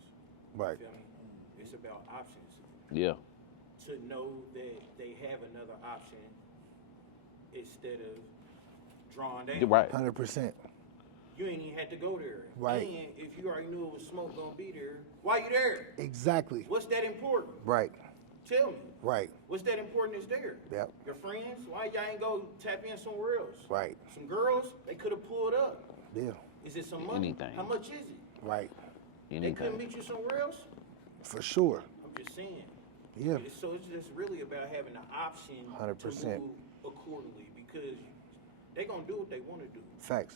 Right. You feel me? It's about options. yeah, To know that they have another option instead of drawing down. you're right. 100%. You ain't even had to go there. Right. And if you already knew it was smoke gonna be there, why you there? Exactly. What's that important? Right. Tell me. Right. What's that important is there? Yep. Your friends? Why y'all ain't go tap in somewhere else? Right. Some girls, they could have pulled up. Yeah. Is it some money? Anything. How much is it? Right. They couldn't Anything. meet you somewhere else? For sure. I'm just saying. Yeah. So it's just really about having the option 100%. to move accordingly because they gonna do what they want to do. Facts.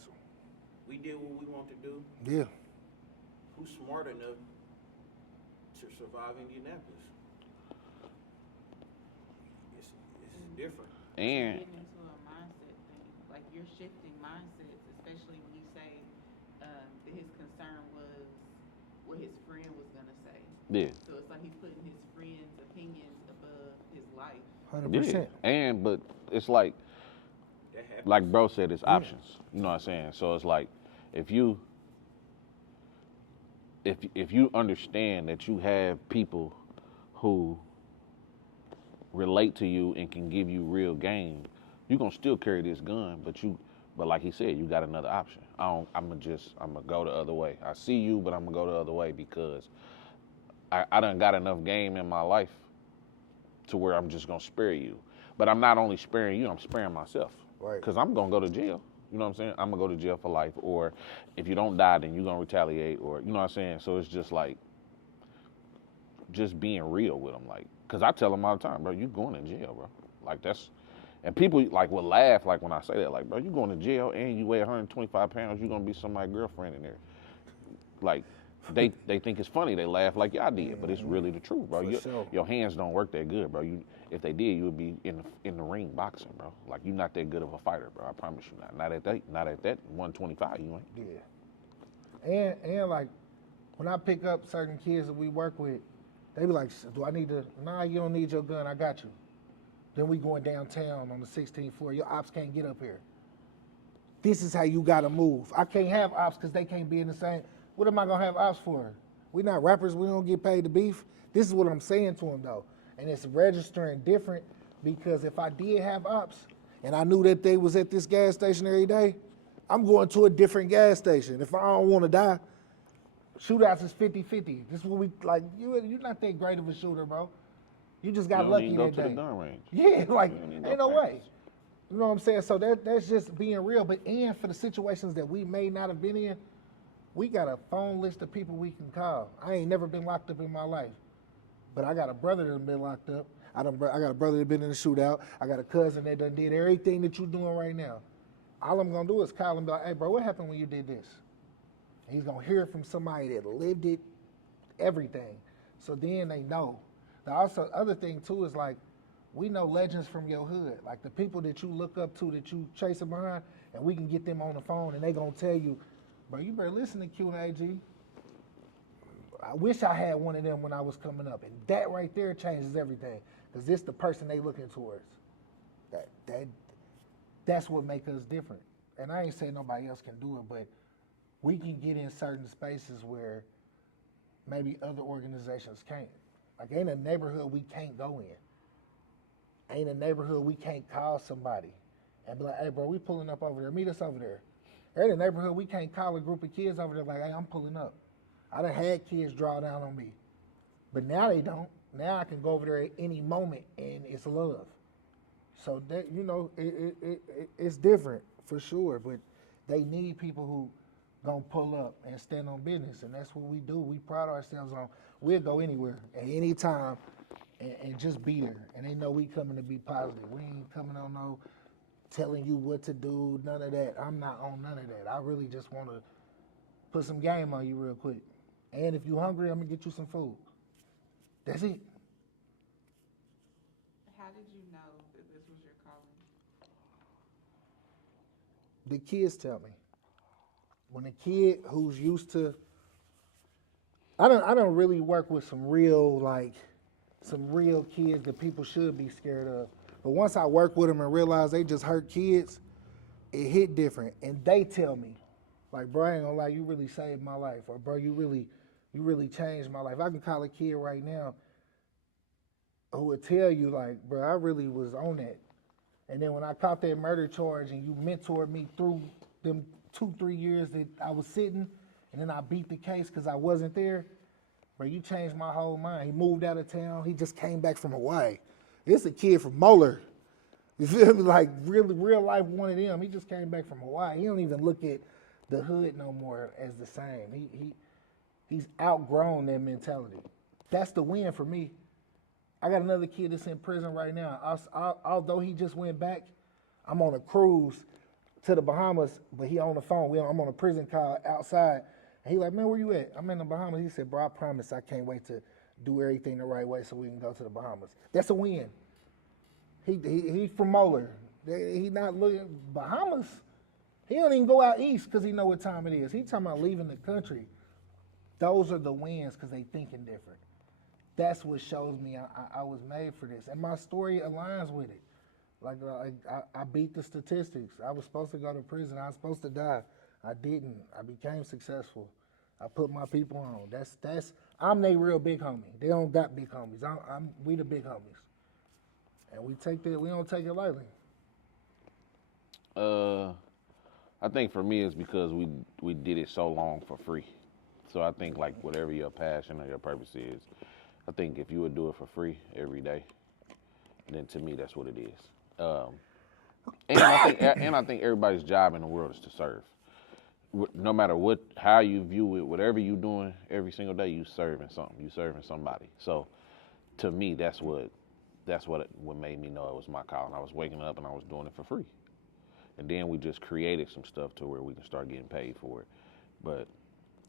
We did what we want to do. Yeah. Who's smart enough to survive Indianapolis? It's different. And Getting into a mindset thing, like you're shifting mindsets, especially when you say that his concern was what his friend was gonna say. yeah, So it's like he's putting his friend's opinions above his life. 100%. but it's like That happens. like bro said, it's options. You know what I'm saying? So it's like if you understand that you have people who relate to you and can give you real game, you're gonna still carry this gun, but like he said, you got another option. I'm gonna go the other way. I see you, but I'm gonna go the other way because I done got enough game in my life to where I'm just gonna spare you. But I'm not only sparing you, I'm sparing myself. Right. Because I'm gonna go to jail. You know what I'm saying? I'm gonna go to jail for life, or if you don't die, then you're gonna retaliate, or you know what I'm saying? So it's just like, just being real with them, like, cause I tell them all the time, bro, you going to jail, bro. Like that's, and people like will laugh like when I say that, like, bro, you going to jail and you weigh 125 pounds, you're gonna be somebody's girlfriend in there. Like, they think it's funny, they laugh like y'all did, but it's really the truth, bro. Sure. Your hands don't work that good, bro. If they did, you would be in the ring boxing, bro. Like you're not that good of a fighter, bro. I promise you not. Not at that 125, you ain't. Yeah. And like when I pick up certain kids that we work with, they be like, do I need to? Nah, you don't need your gun. I got you. Then we going downtown on the 16th floor. Your ops can't get up here. This is how you got to move. I can't have ops because they can't be in the same. What am I going to have ops for? We not rappers. We don't get paid to beef. This is what I'm saying to them, though. And it's registering different because if I did have ops and I knew that they was at this gas station every day, I'm going to a different gas station. If I don't want to die, shootouts is 50-50. This is what we, like, you're not that great of a shooter, bro. You just got You don't lucky even go that to day. the gun range. Yeah, like, You don't even ain't go no way. practice. You know what I'm saying? So that's just being real. But and for the situations that we may not have been in, we got a phone list of people we can call. I ain't never been locked up in my life. But I got a brother that's been locked up. I got a brother that's been in a shootout. I got a cousin that done did everything that you doing right now. All I'm gonna do is call him and be like, hey bro, what happened when you did this? And he's gonna hear it from somebody that lived it, everything. So then they know. The also other thing too is like, we know legends from your hood, like the people that you look up to, that you chasing behind, and we can get them on the phone and they gonna tell you, bro, you better listen to Q and AG. I wish I had one of them when I was coming up. And that right there changes everything. Because it's the person they looking towards. That's what makes us different. And I ain't saying nobody else can do it, but we can get in certain spaces where maybe other organizations can't. Like ain't a neighborhood we can't go in. Ain't a neighborhood we can't call somebody and be like, hey bro, we pulling up over there. Meet us over there. Ain't a neighborhood we can't call a group of kids over there like, hey, I'm pulling up. I done had kids draw down on me. But now they don't. Now I can go over there at any moment and it's love. So that, you know, it's different for sure, but they need people who gonna pull up and stand on business, and that's what we do. We pride ourselves on, we'll go anywhere at any time and just be there. And they know we coming to be positive. We ain't coming on no telling you what to do, none of that. I'm not on none of that. I really just want to put some game on you real quick. And if you hungry, I'm gonna get you some food. That's it. How did you know that this was your calling? The kids tell me. When a kid who's used to, I don't really work with some real kids that people should be scared of. But once I work with them and realize they just hurt kids, it hit different. And they tell me, like, bro, I ain't gonna lie, you really saved my life. Or bro, you really changed my life. I can call a kid right now who would tell you, like, bro, I really was on that. And then when I caught that murder charge and you mentored me through them 2-3 years that I was sitting, and then I beat the case because I wasn't there, bro, you changed my whole mind. He moved out of town. He just came back from Hawaii. This a kid from Moeller. You feel me? Like, really, real life one of them. He just came back from Hawaii. He don't even look at the hood no more as the same. He's outgrown that mentality. That's the win for me. I got another kid that's in prison right now. Although he just went back, I'm on a cruise to the Bahamas, but he on the phone. I'm on a prison call outside. And he like, man, where you at? I'm in the Bahamas. He said, bro, I promise I can't wait to do everything the right way so we can go to the Bahamas. That's a win. He from Moeller. He not looking Bahamas. He don't even go out east because he know what time it is. He talking about leaving the country. Those are the wins because they thinking different. That's what shows me I was made for this. And my story aligns with it. Like I beat the statistics. I was supposed to go to prison. I was supposed to die. I didn't. I became successful. I put my people on. I'm they real big homie. They don't got big homies. We the big homies. And we don't take it lightly. I think for me it's because we did it so long for free. So I think like whatever your passion or your purpose is, I think if you would do it for free every day, then to me that's what it is. And I think everybody's job in the world is to serve. No matter how you view it, whatever you're doing every single day, you serving something. You serving somebody. So to me, that's what made me know it was my call. And I was waking up and I was doing it for free. And then we just created some stuff to where we can start getting paid for it. But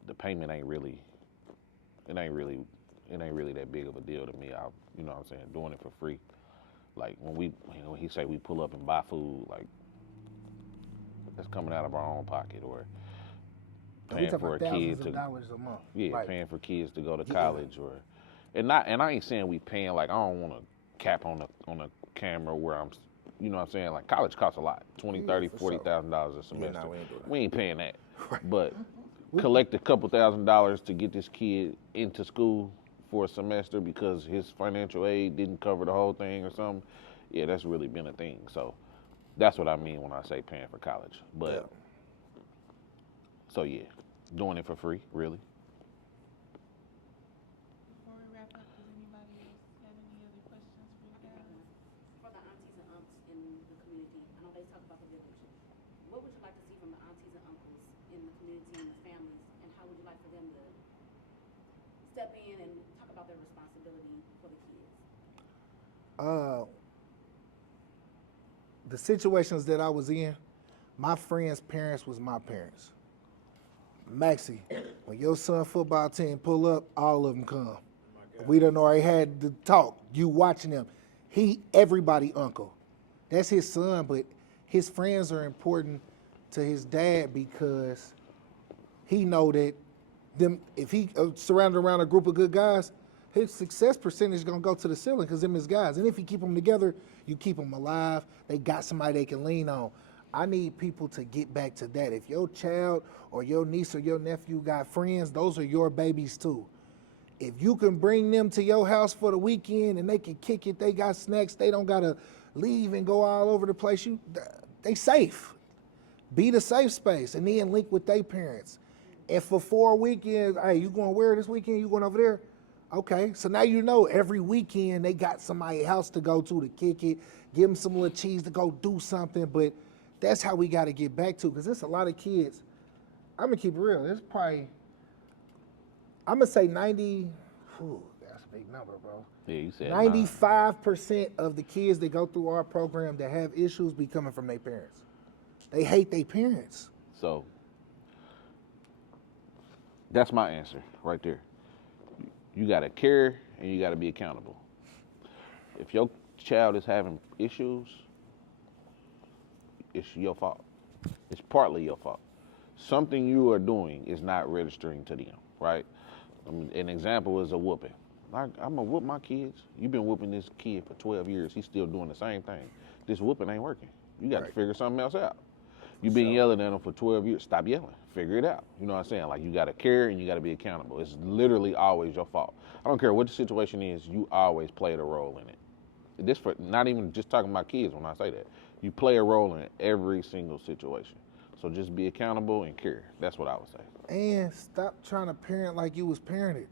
the payment ain't really that big of a deal to me. You know what I'm saying, doing it for free. Like when he say we pull up and buy food, like that's coming out of our own pocket, or paying for a kid to dollars a month. Yeah, right. Paying for kids to go to college, or and I ain't saying we paying like I don't want to cap on the camera where I'm, you know what I'm saying, like college costs a lot, $20,000, $30,000, $40,000 a semester. We ain't paying that, right. But collect a couple $1,000s to get this kid into school for a semester because his financial aid didn't cover the whole thing or something. Yeah, that's really been a thing. So that's what I mean when I say paying for college. But so yeah, doing it for free, really. Before we wrap up, does anybody else have any other questions for you guys? For the aunties and uncles in the community, I know they talk about the village. What would you like to see from the aunties and uncles in the community and the families, and how would you like for them to step in and talk about their responsibility for the kids? The situations that I was in, my friends' parents was my parents. Maxie, when your son football team pull up, all of them come. We done already had the talk. You watching them. Everybody uncle. That's his son, but his friends are important to his dad because he know that if he surrounded around a group of good guys, his success percentage is gonna go to the ceiling because them his guys. And if you keep them together, you keep them alive. They got somebody they can lean on. I need people to get back to that. If your child or your niece or your nephew got friends, those are your babies too. If you can bring them to your house for the weekend and they can kick it, they got snacks, they don't gotta leave and go all over the place, they safe. Be the safe space and then link with their parents. And for 4 weekends, hey, you going where this weekend? You going over there? Okay, so now you know every weekend they got somebody's house to go to kick it, give them some little cheese to go do something, but that's how we got to get back to, because there's a lot of kids. I'm going to keep it real. There's probably, I'm going to say 90, that's a big number, bro. Yeah, you said 95% of the kids that go through our program that have issues be coming from their parents. They hate their parents. So that's my answer right there. You got to care and you got to be accountable. If your child is having issues, it's your fault. It's partly your fault. Something you are doing is not registering to them, right? An example is a whooping. I'm going to whoop my kids. You've been whooping this kid for 12 years. He's still doing the same thing. This whooping ain't working. You got to figure something else out. You've been yelling at him for 12 years. Stop yelling. Figure it out. You know what I'm saying? Like, you got to care and you got to be accountable. It's literally always your fault. I don't care what the situation is. You always played a role in it. This for not even just talking about kids when I say that. You play a role in every single situation. So just be accountable and care. That's what I would say. And stop trying to parent like you was parented.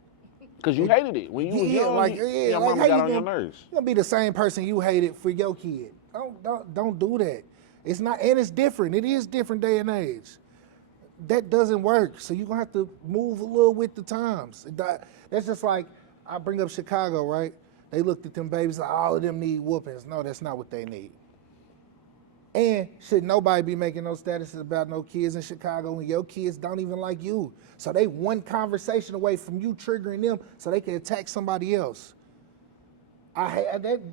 Because you hated it. When you was young, your mama got on your nerves. You're going to be the same person you hated for your kid. Don't do that. It's not, and it's different. It is different day and age. That doesn't work. So you're going to have to move a little with the times. That's just like, I bring up Chicago, right? They looked at them babies like all of them need whoopings. No, that's not what they need. And should nobody be making no statuses about no kids in Chicago when your kids don't even like you? So they one conversation away from you triggering them so they can attack somebody else.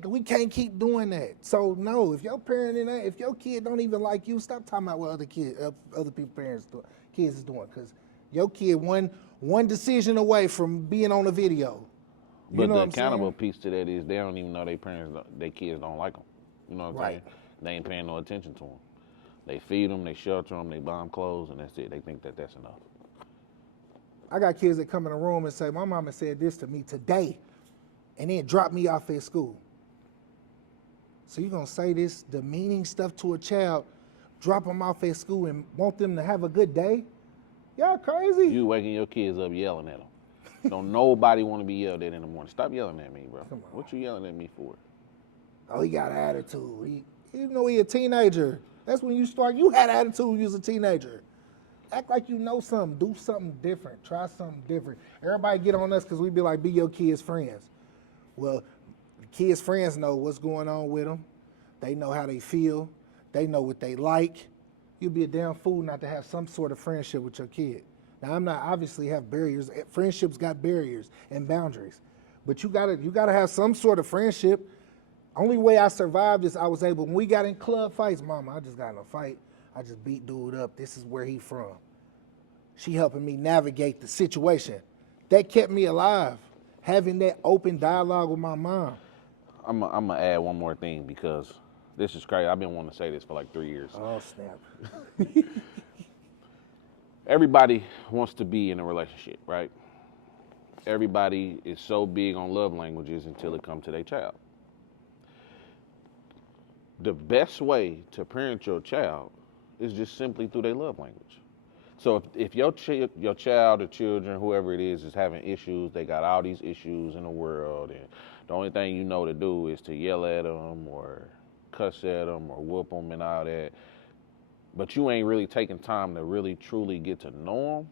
We can't keep doing that. So no, if your parent if your kid don't even like you, stop talking about what other people's parents do, kids is doing, because your kid one decision away from being on a video. But the accountable piece to that is they don't even know their kids don't like them. You know what I'm saying? They ain't paying no attention to them. They feed them, they shelter them, they buy them clothes, and that's it. They think that that's enough. I got kids that come in the room and say, my mama said this to me today, and then drop me off at school. So you gonna say this demeaning stuff to a child, drop them off at school and want them to have a good day? Y'all crazy. You waking your kids up yelling at them. Don't nobody want to be yelled at in the morning. Stop yelling at me, bro. Come on. What you yelling at me for? Oh, he got an attitude. You know he a teenager. That's when you start. You had an attitude when you was a teenager. Act like you know something. Do something different. Try something different. Everybody get on us because we be like, be your kids' friends. Well, the kids' friends know what's going on with them. They know how they feel. They know what they like. You'd be a damn fool not to have some sort of friendship with your kid. Now, I'm not obviously have barriers. Friendships got barriers and boundaries. But you gotta have some sort of friendship. Only way I survived is I was able, when we got in club fights, mama, I just got in a fight. I just beat dude up. This is where he from. She helping me navigate the situation. That kept me alive, having that open dialogue with my mom. I'm gonna add one more thing because this is crazy. I've been wanting to say this for like 3 years. Oh, snap. Everybody wants to be in a relationship, right? Everybody is so big on love languages until it comes to their child. The best way to parent your child is just simply through their love language. So if your child or children, whoever it is having issues, they got all these issues in the world, and the only thing you know to do is to yell at them or cuss at them or whoop them and all that, but you ain't really taking time to really truly get to know them,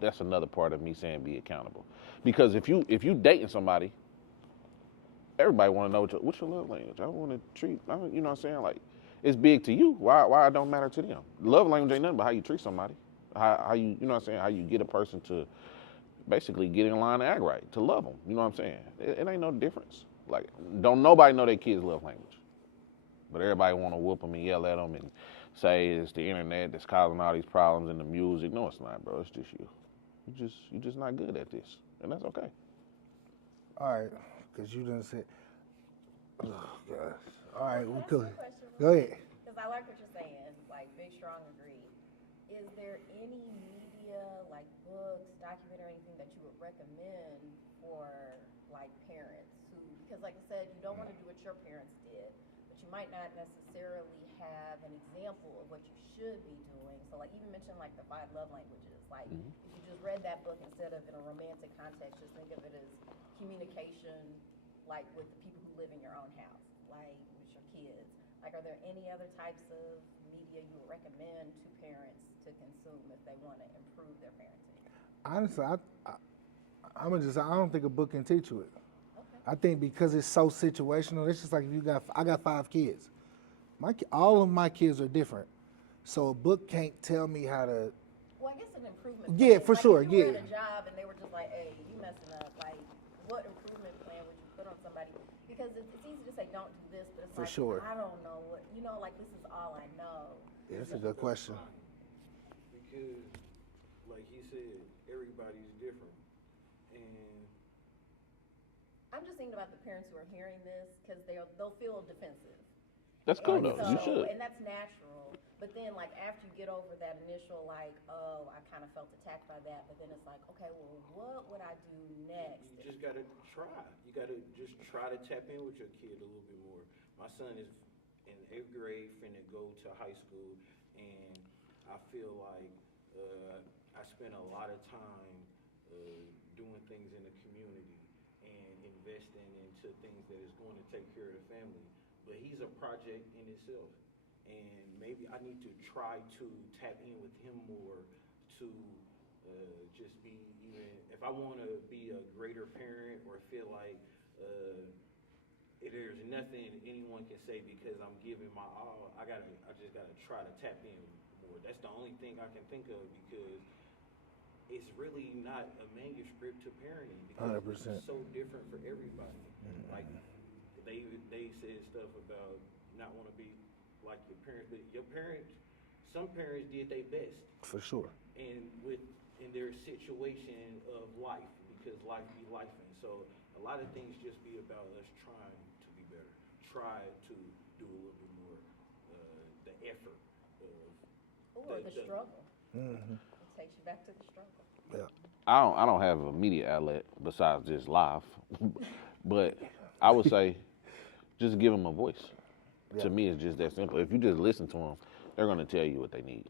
that's another part of me saying be accountable. Because if you dating somebody, everybody want to know what's your love language. I want to treat, you know what I'm saying? Like, it's big to you. Why it don't matter to them? Love language ain't nothing but how you treat somebody. How you know what I'm saying? How you get a person to basically get in line and act right, to love them. You know what I'm saying? It ain't no difference. Like, don't nobody know their kids' love language. But everybody want to whoop them and yell at them and say it's the internet that's causing all these problems in the music. No, it's not, bro. It's just you. You just not good at this, and that's okay. All right, because you done said, oh, gosh. All right, we could. Go ahead. Because I like what you're saying, like, big, strong, agree. Is there any media, like books, documentary, anything that you would recommend for, like, parents who, because like I said, you don't want to do what your parents did, but you might not necessarily have an example of what you should be doing. So, like, even mention, like, the 5 love languages. Like, if you just read that book instead of in a romantic context, just think of it as communication, like, with the people who live in your own house, like, with your kids. Like, are there any other types of media you would recommend to parents to consume if they want to improve their parenting? Honestly, I don't think a book can teach you it. Okay. I think because it's so situational, it's just like if I got 5 kids. All of my kids are different. So a book can't tell me how to. Well, I guess an improvement plan. Yeah, for like sure, if you were yeah. at a job and they were just like, hey, you messing up, like, what improvement plan would you put on somebody? Because it's easy to say don't do this, but it's For like, sure. I don't know what, like, this is all I know. Yeah, that's a good question. Because, like he said, everybody's different. And I'm just thinking about the parents who are hearing this because they'll feel defensive. That's cool And though. You should. And that's natural. But then, like, after you get over that initial, like, oh, I kind of felt attacked by that, but then it's like, okay, well, what would I do next? you just gotta try. You gotta just try to tap in with your kid a little bit more. My son is in 8th grade, finna go to high school, and I feel like I spend a lot of time doing things in the community and investing into things that is going to take care of the family. But he's a project in itself. And maybe I need to try to tap in with him more to just be even, if I want to be a greater parent or feel like there's nothing anyone can say because I'm giving my all. I just gotta try to tap in more. That's the only thing I can think of because it's really not a manuscript to parenting because 100%. it's so different for everybody. Like they said stuff about not want to be like your parents, but your parents, some parents did their best. For sure. And in their situation of life because life be life, and so a lot of things just be about us trying to be better, try to do a little bit more, the effort of the struggle. Mm-hmm. It takes you back to the struggle. Yeah. I don't have a media outlet besides just live, but I would say just give them a voice. Yeah. To me, it's just that simple. If you just listen to them, they're gonna tell you what they need.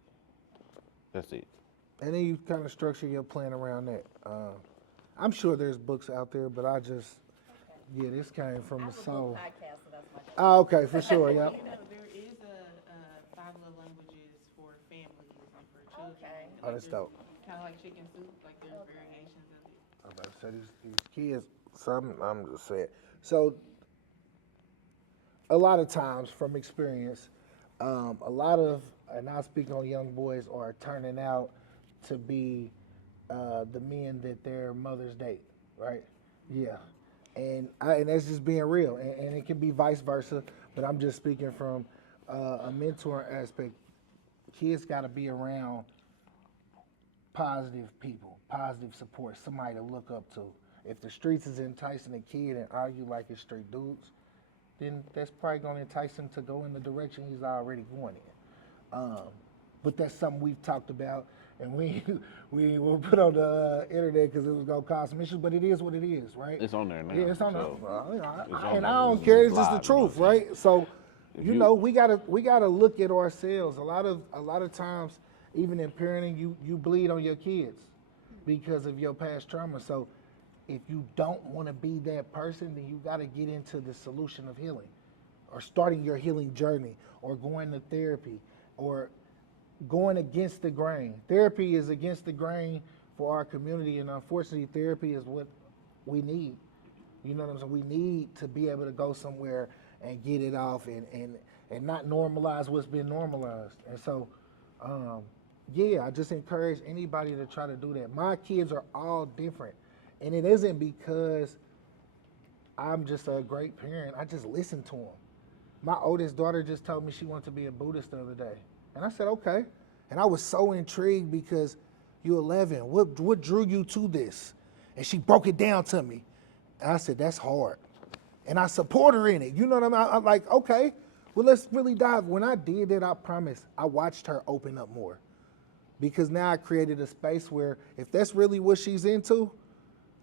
That's it. And then you kind of structure your plan around that. I'm sure there's books out there, but this came from I the have a soul. book podcast, so that's my thing. Oh, okay, for sure, yeah. You know, there is a 5 love languages for families and for children. Okay. Oh, that's dope. Kind of like chicken soup, like there's variations of it. I'm about to say these kids, I'm just saying. So, a lot of times from experience, a lot of, and I speak on young boys, are turning out to be the men that their mothers date, right? Yeah. And that's just being real. And it can be vice versa, but I'm just speaking from a mentor aspect. Kids got to be around positive people, positive support, somebody to look up to. If the streets is enticing a kid and argue like it's straight dudes, then that's probably going to entice him to go in the direction he's already going in. But that's something we've talked about, and we will put on the internet because it was going to cause some issues, but it is what it is, right? It's on there now. Yeah, it's on there. It's on And there. I don't It's care, just it's just the live, you know truth, what I'm saying? right? So, If you you- know, we gotta look at ourselves. A lot of times, even in parenting, you bleed on your kids because of your past trauma. So if you don't want to be that person, then you got to get into the solution of healing, or starting your healing journey, or going to therapy, or going against the grain. Therapy is against the grain for our community, and unfortunately, therapy is what we need. You know what I'm saying? We need to be able to go somewhere and get it off and not normalize what's been normalized. And so, I just encourage anybody to try to do that. My kids are all different. And it isn't because I'm just a great parent. I just listen to them. My oldest daughter just told me she wanted to be a Buddhist the other day. And I said, okay. And I was so intrigued because you're 11. What drew you to this? And she broke it down to me. And I said, that's hard. And I support her in it. You know what I mean? I'm like, okay, well, let's really dive. When I did that, I promise, I watched her open up more. Because now I created a space where if that's really what she's into,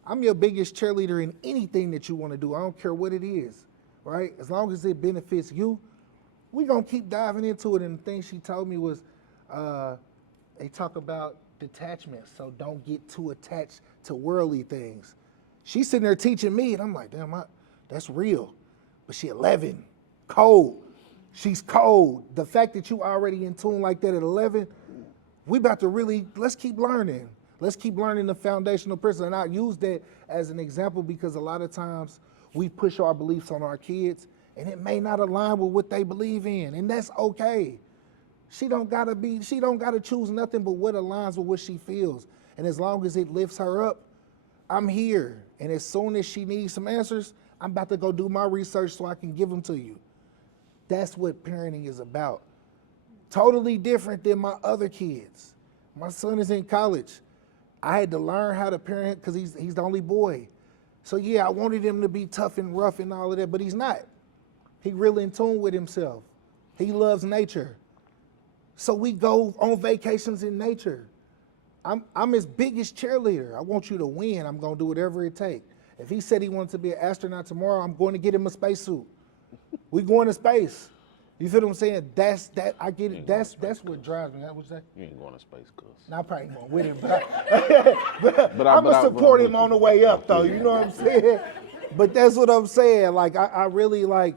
I'm your biggest cheerleader in anything that you want to do. I don't care what it is, right? As long as it benefits you, we're going to keep diving into it. And the thing she told me was, they talk about detachment, so don't get too attached to worldly things. She's sitting there teaching me, and I'm like, damn, that's real. But she 11, cold. She's cold. The fact that you already in tune like that at 11, we about to really, let's keep learning. Let's keep learning the foundational principles. And I use that as an example because a lot of times we push our beliefs on our kids and it may not align with what they believe in. And that's okay. She don't gotta choose nothing but what aligns with what she feels. And as long as it lifts her up, I'm here. And as soon as she needs some answers, I'm about to go do my research so I can give them to you. That's what parenting is about. Totally different than my other kids. My son is in college. I had to learn how to parent because he's the only boy. So yeah, I wanted him to be tough and rough and all of that, but he's not. He really in tune with himself. He loves nature. So we go on vacations in nature. I'm his biggest cheerleader. I want you to win. I'm gonna do whatever it takes. If he said he wanted to be an astronaut tomorrow, I'm going to get him a spacesuit. We going to space. You feel what I'm saying? I get it. That's what drives me. That what you say? You ain't going to space, cuz. Now, I probably ain't going with him, but I'm going to support him on the way up, though. You know what I'm saying? But that's what I'm saying. Like, I really like,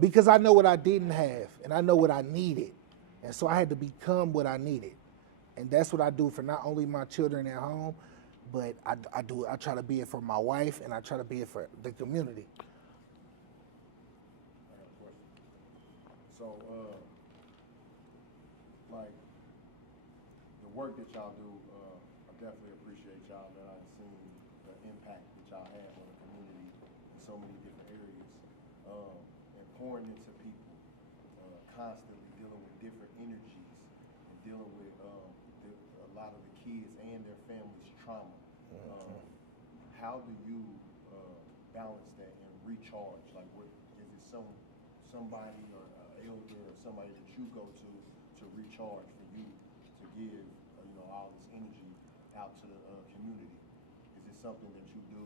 because I know what I didn't have, and I know what I needed. And so I had to become what I needed. And that's what I do for not only my children at home, but I try to be it for my wife, and I try to be it for the community. I got a question. So, like, the work that y'all do, I definitely appreciate y'all, that I've seen the impact that y'all have on the community in so many different areas, and pouring into people, constantly dealing with different energies, and dealing with a lot of the kids and their families' trauma. How do you balance that and recharge? Like, what is it? Somebody or an elder or somebody that you go to recharge for you to give all this energy out to the community? Is it something that you do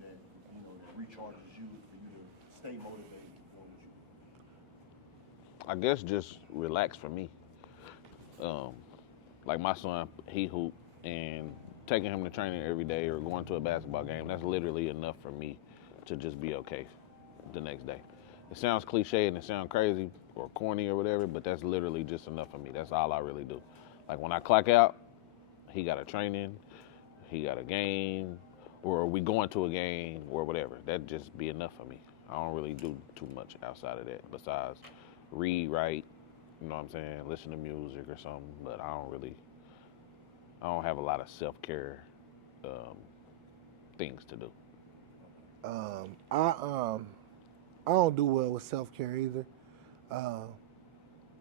that that recharges you for you to stay motivated doing what you do? I guess just relax for me. Like my son, he hoop, and taking him to training every day or going to a basketball game, that's literally enough for me to just be okay the next day. It sounds cliche and it sounds crazy or corny or whatever, but that's literally just enough for me. That's all I really do. Like when I clock out, he got a training, he got a game, or we going to a game or whatever. That'd just be enough for me. I don't really do too much outside of that besides read, write, you know what I'm saying, listen to music or something, but I don't have a lot of self-care things to do. I don't do well with self-care either.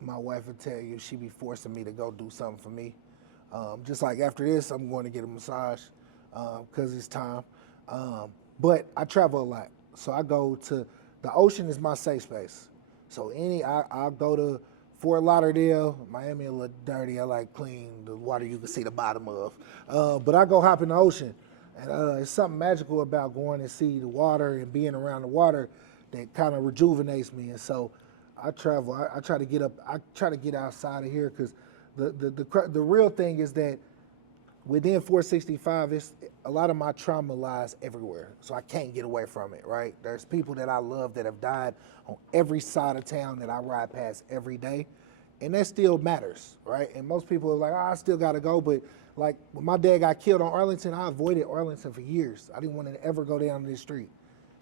My wife would tell you she be forcing me to go do something for me. Just like after this, I'm going to get a massage because it's time. But I travel a lot, so I go to the ocean is my safe space. So I'll go to Fort Lauderdale, Miami a little dirty. I like clean, the water you can see the bottom of. But I go hop in the ocean, and it's something magical about going and see the water and being around the water that kind of rejuvenates me. And so I travel. I try to get up. I try to get outside of here because the real thing is that within 465, it's a lot of my trauma lies everywhere, so I can't get away from it, right? There's people that I love that have died on every side of town that I ride past every day, and that still matters, right? And most people are like, I still gotta go, but like when my dad got killed on Arlington, I avoided Arlington for years. I didn't want to ever go down this street.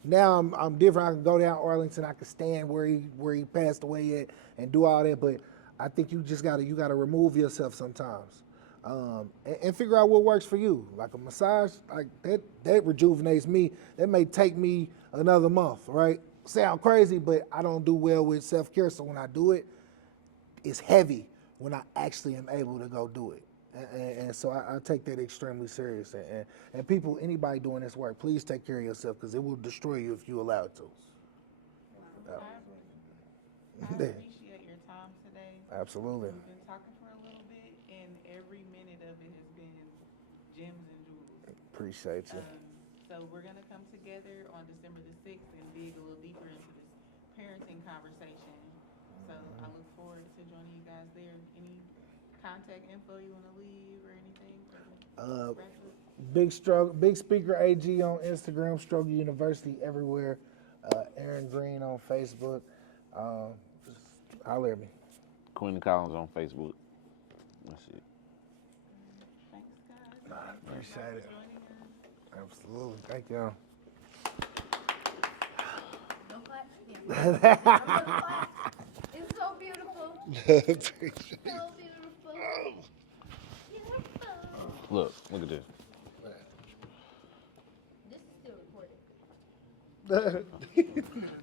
Now I'm different. I can go down Arlington. I can stand where he passed away at and do all that, but I think you gotta remove yourself sometimes. And figure out what works for you. Like a massage, like that rejuvenates me. That may take me another month, right? Sound crazy, but I don't do well with self-care. So when I do it, it's heavy when I actually am able to go do it. And so I take that extremely serious. And people, anybody doing this work, please take care of yourself because it will destroy you if you allow it to. I appreciate your time today. Absolutely. We've been talking for a little bit, and every minute of it has been gems and jewels. Appreciate you. So we're gonna come together on December the 6th and dig a little deeper into this parenting conversation. So I look forward to joining you guys there. Any contact info you wanna leave or anything? Big Speaker AG on Instagram, Struggle University everywhere. Aaron Green on Facebook. Just holler at me. Quinton Collins on Facebook. That's it. Thanks, guys. Appreciate it. For joining us. Absolutely. Thank y'all. Don't clap. Yeah. I'm gonna clap. It's so beautiful. So beautiful. Beautiful. Look at this. This is still recorded.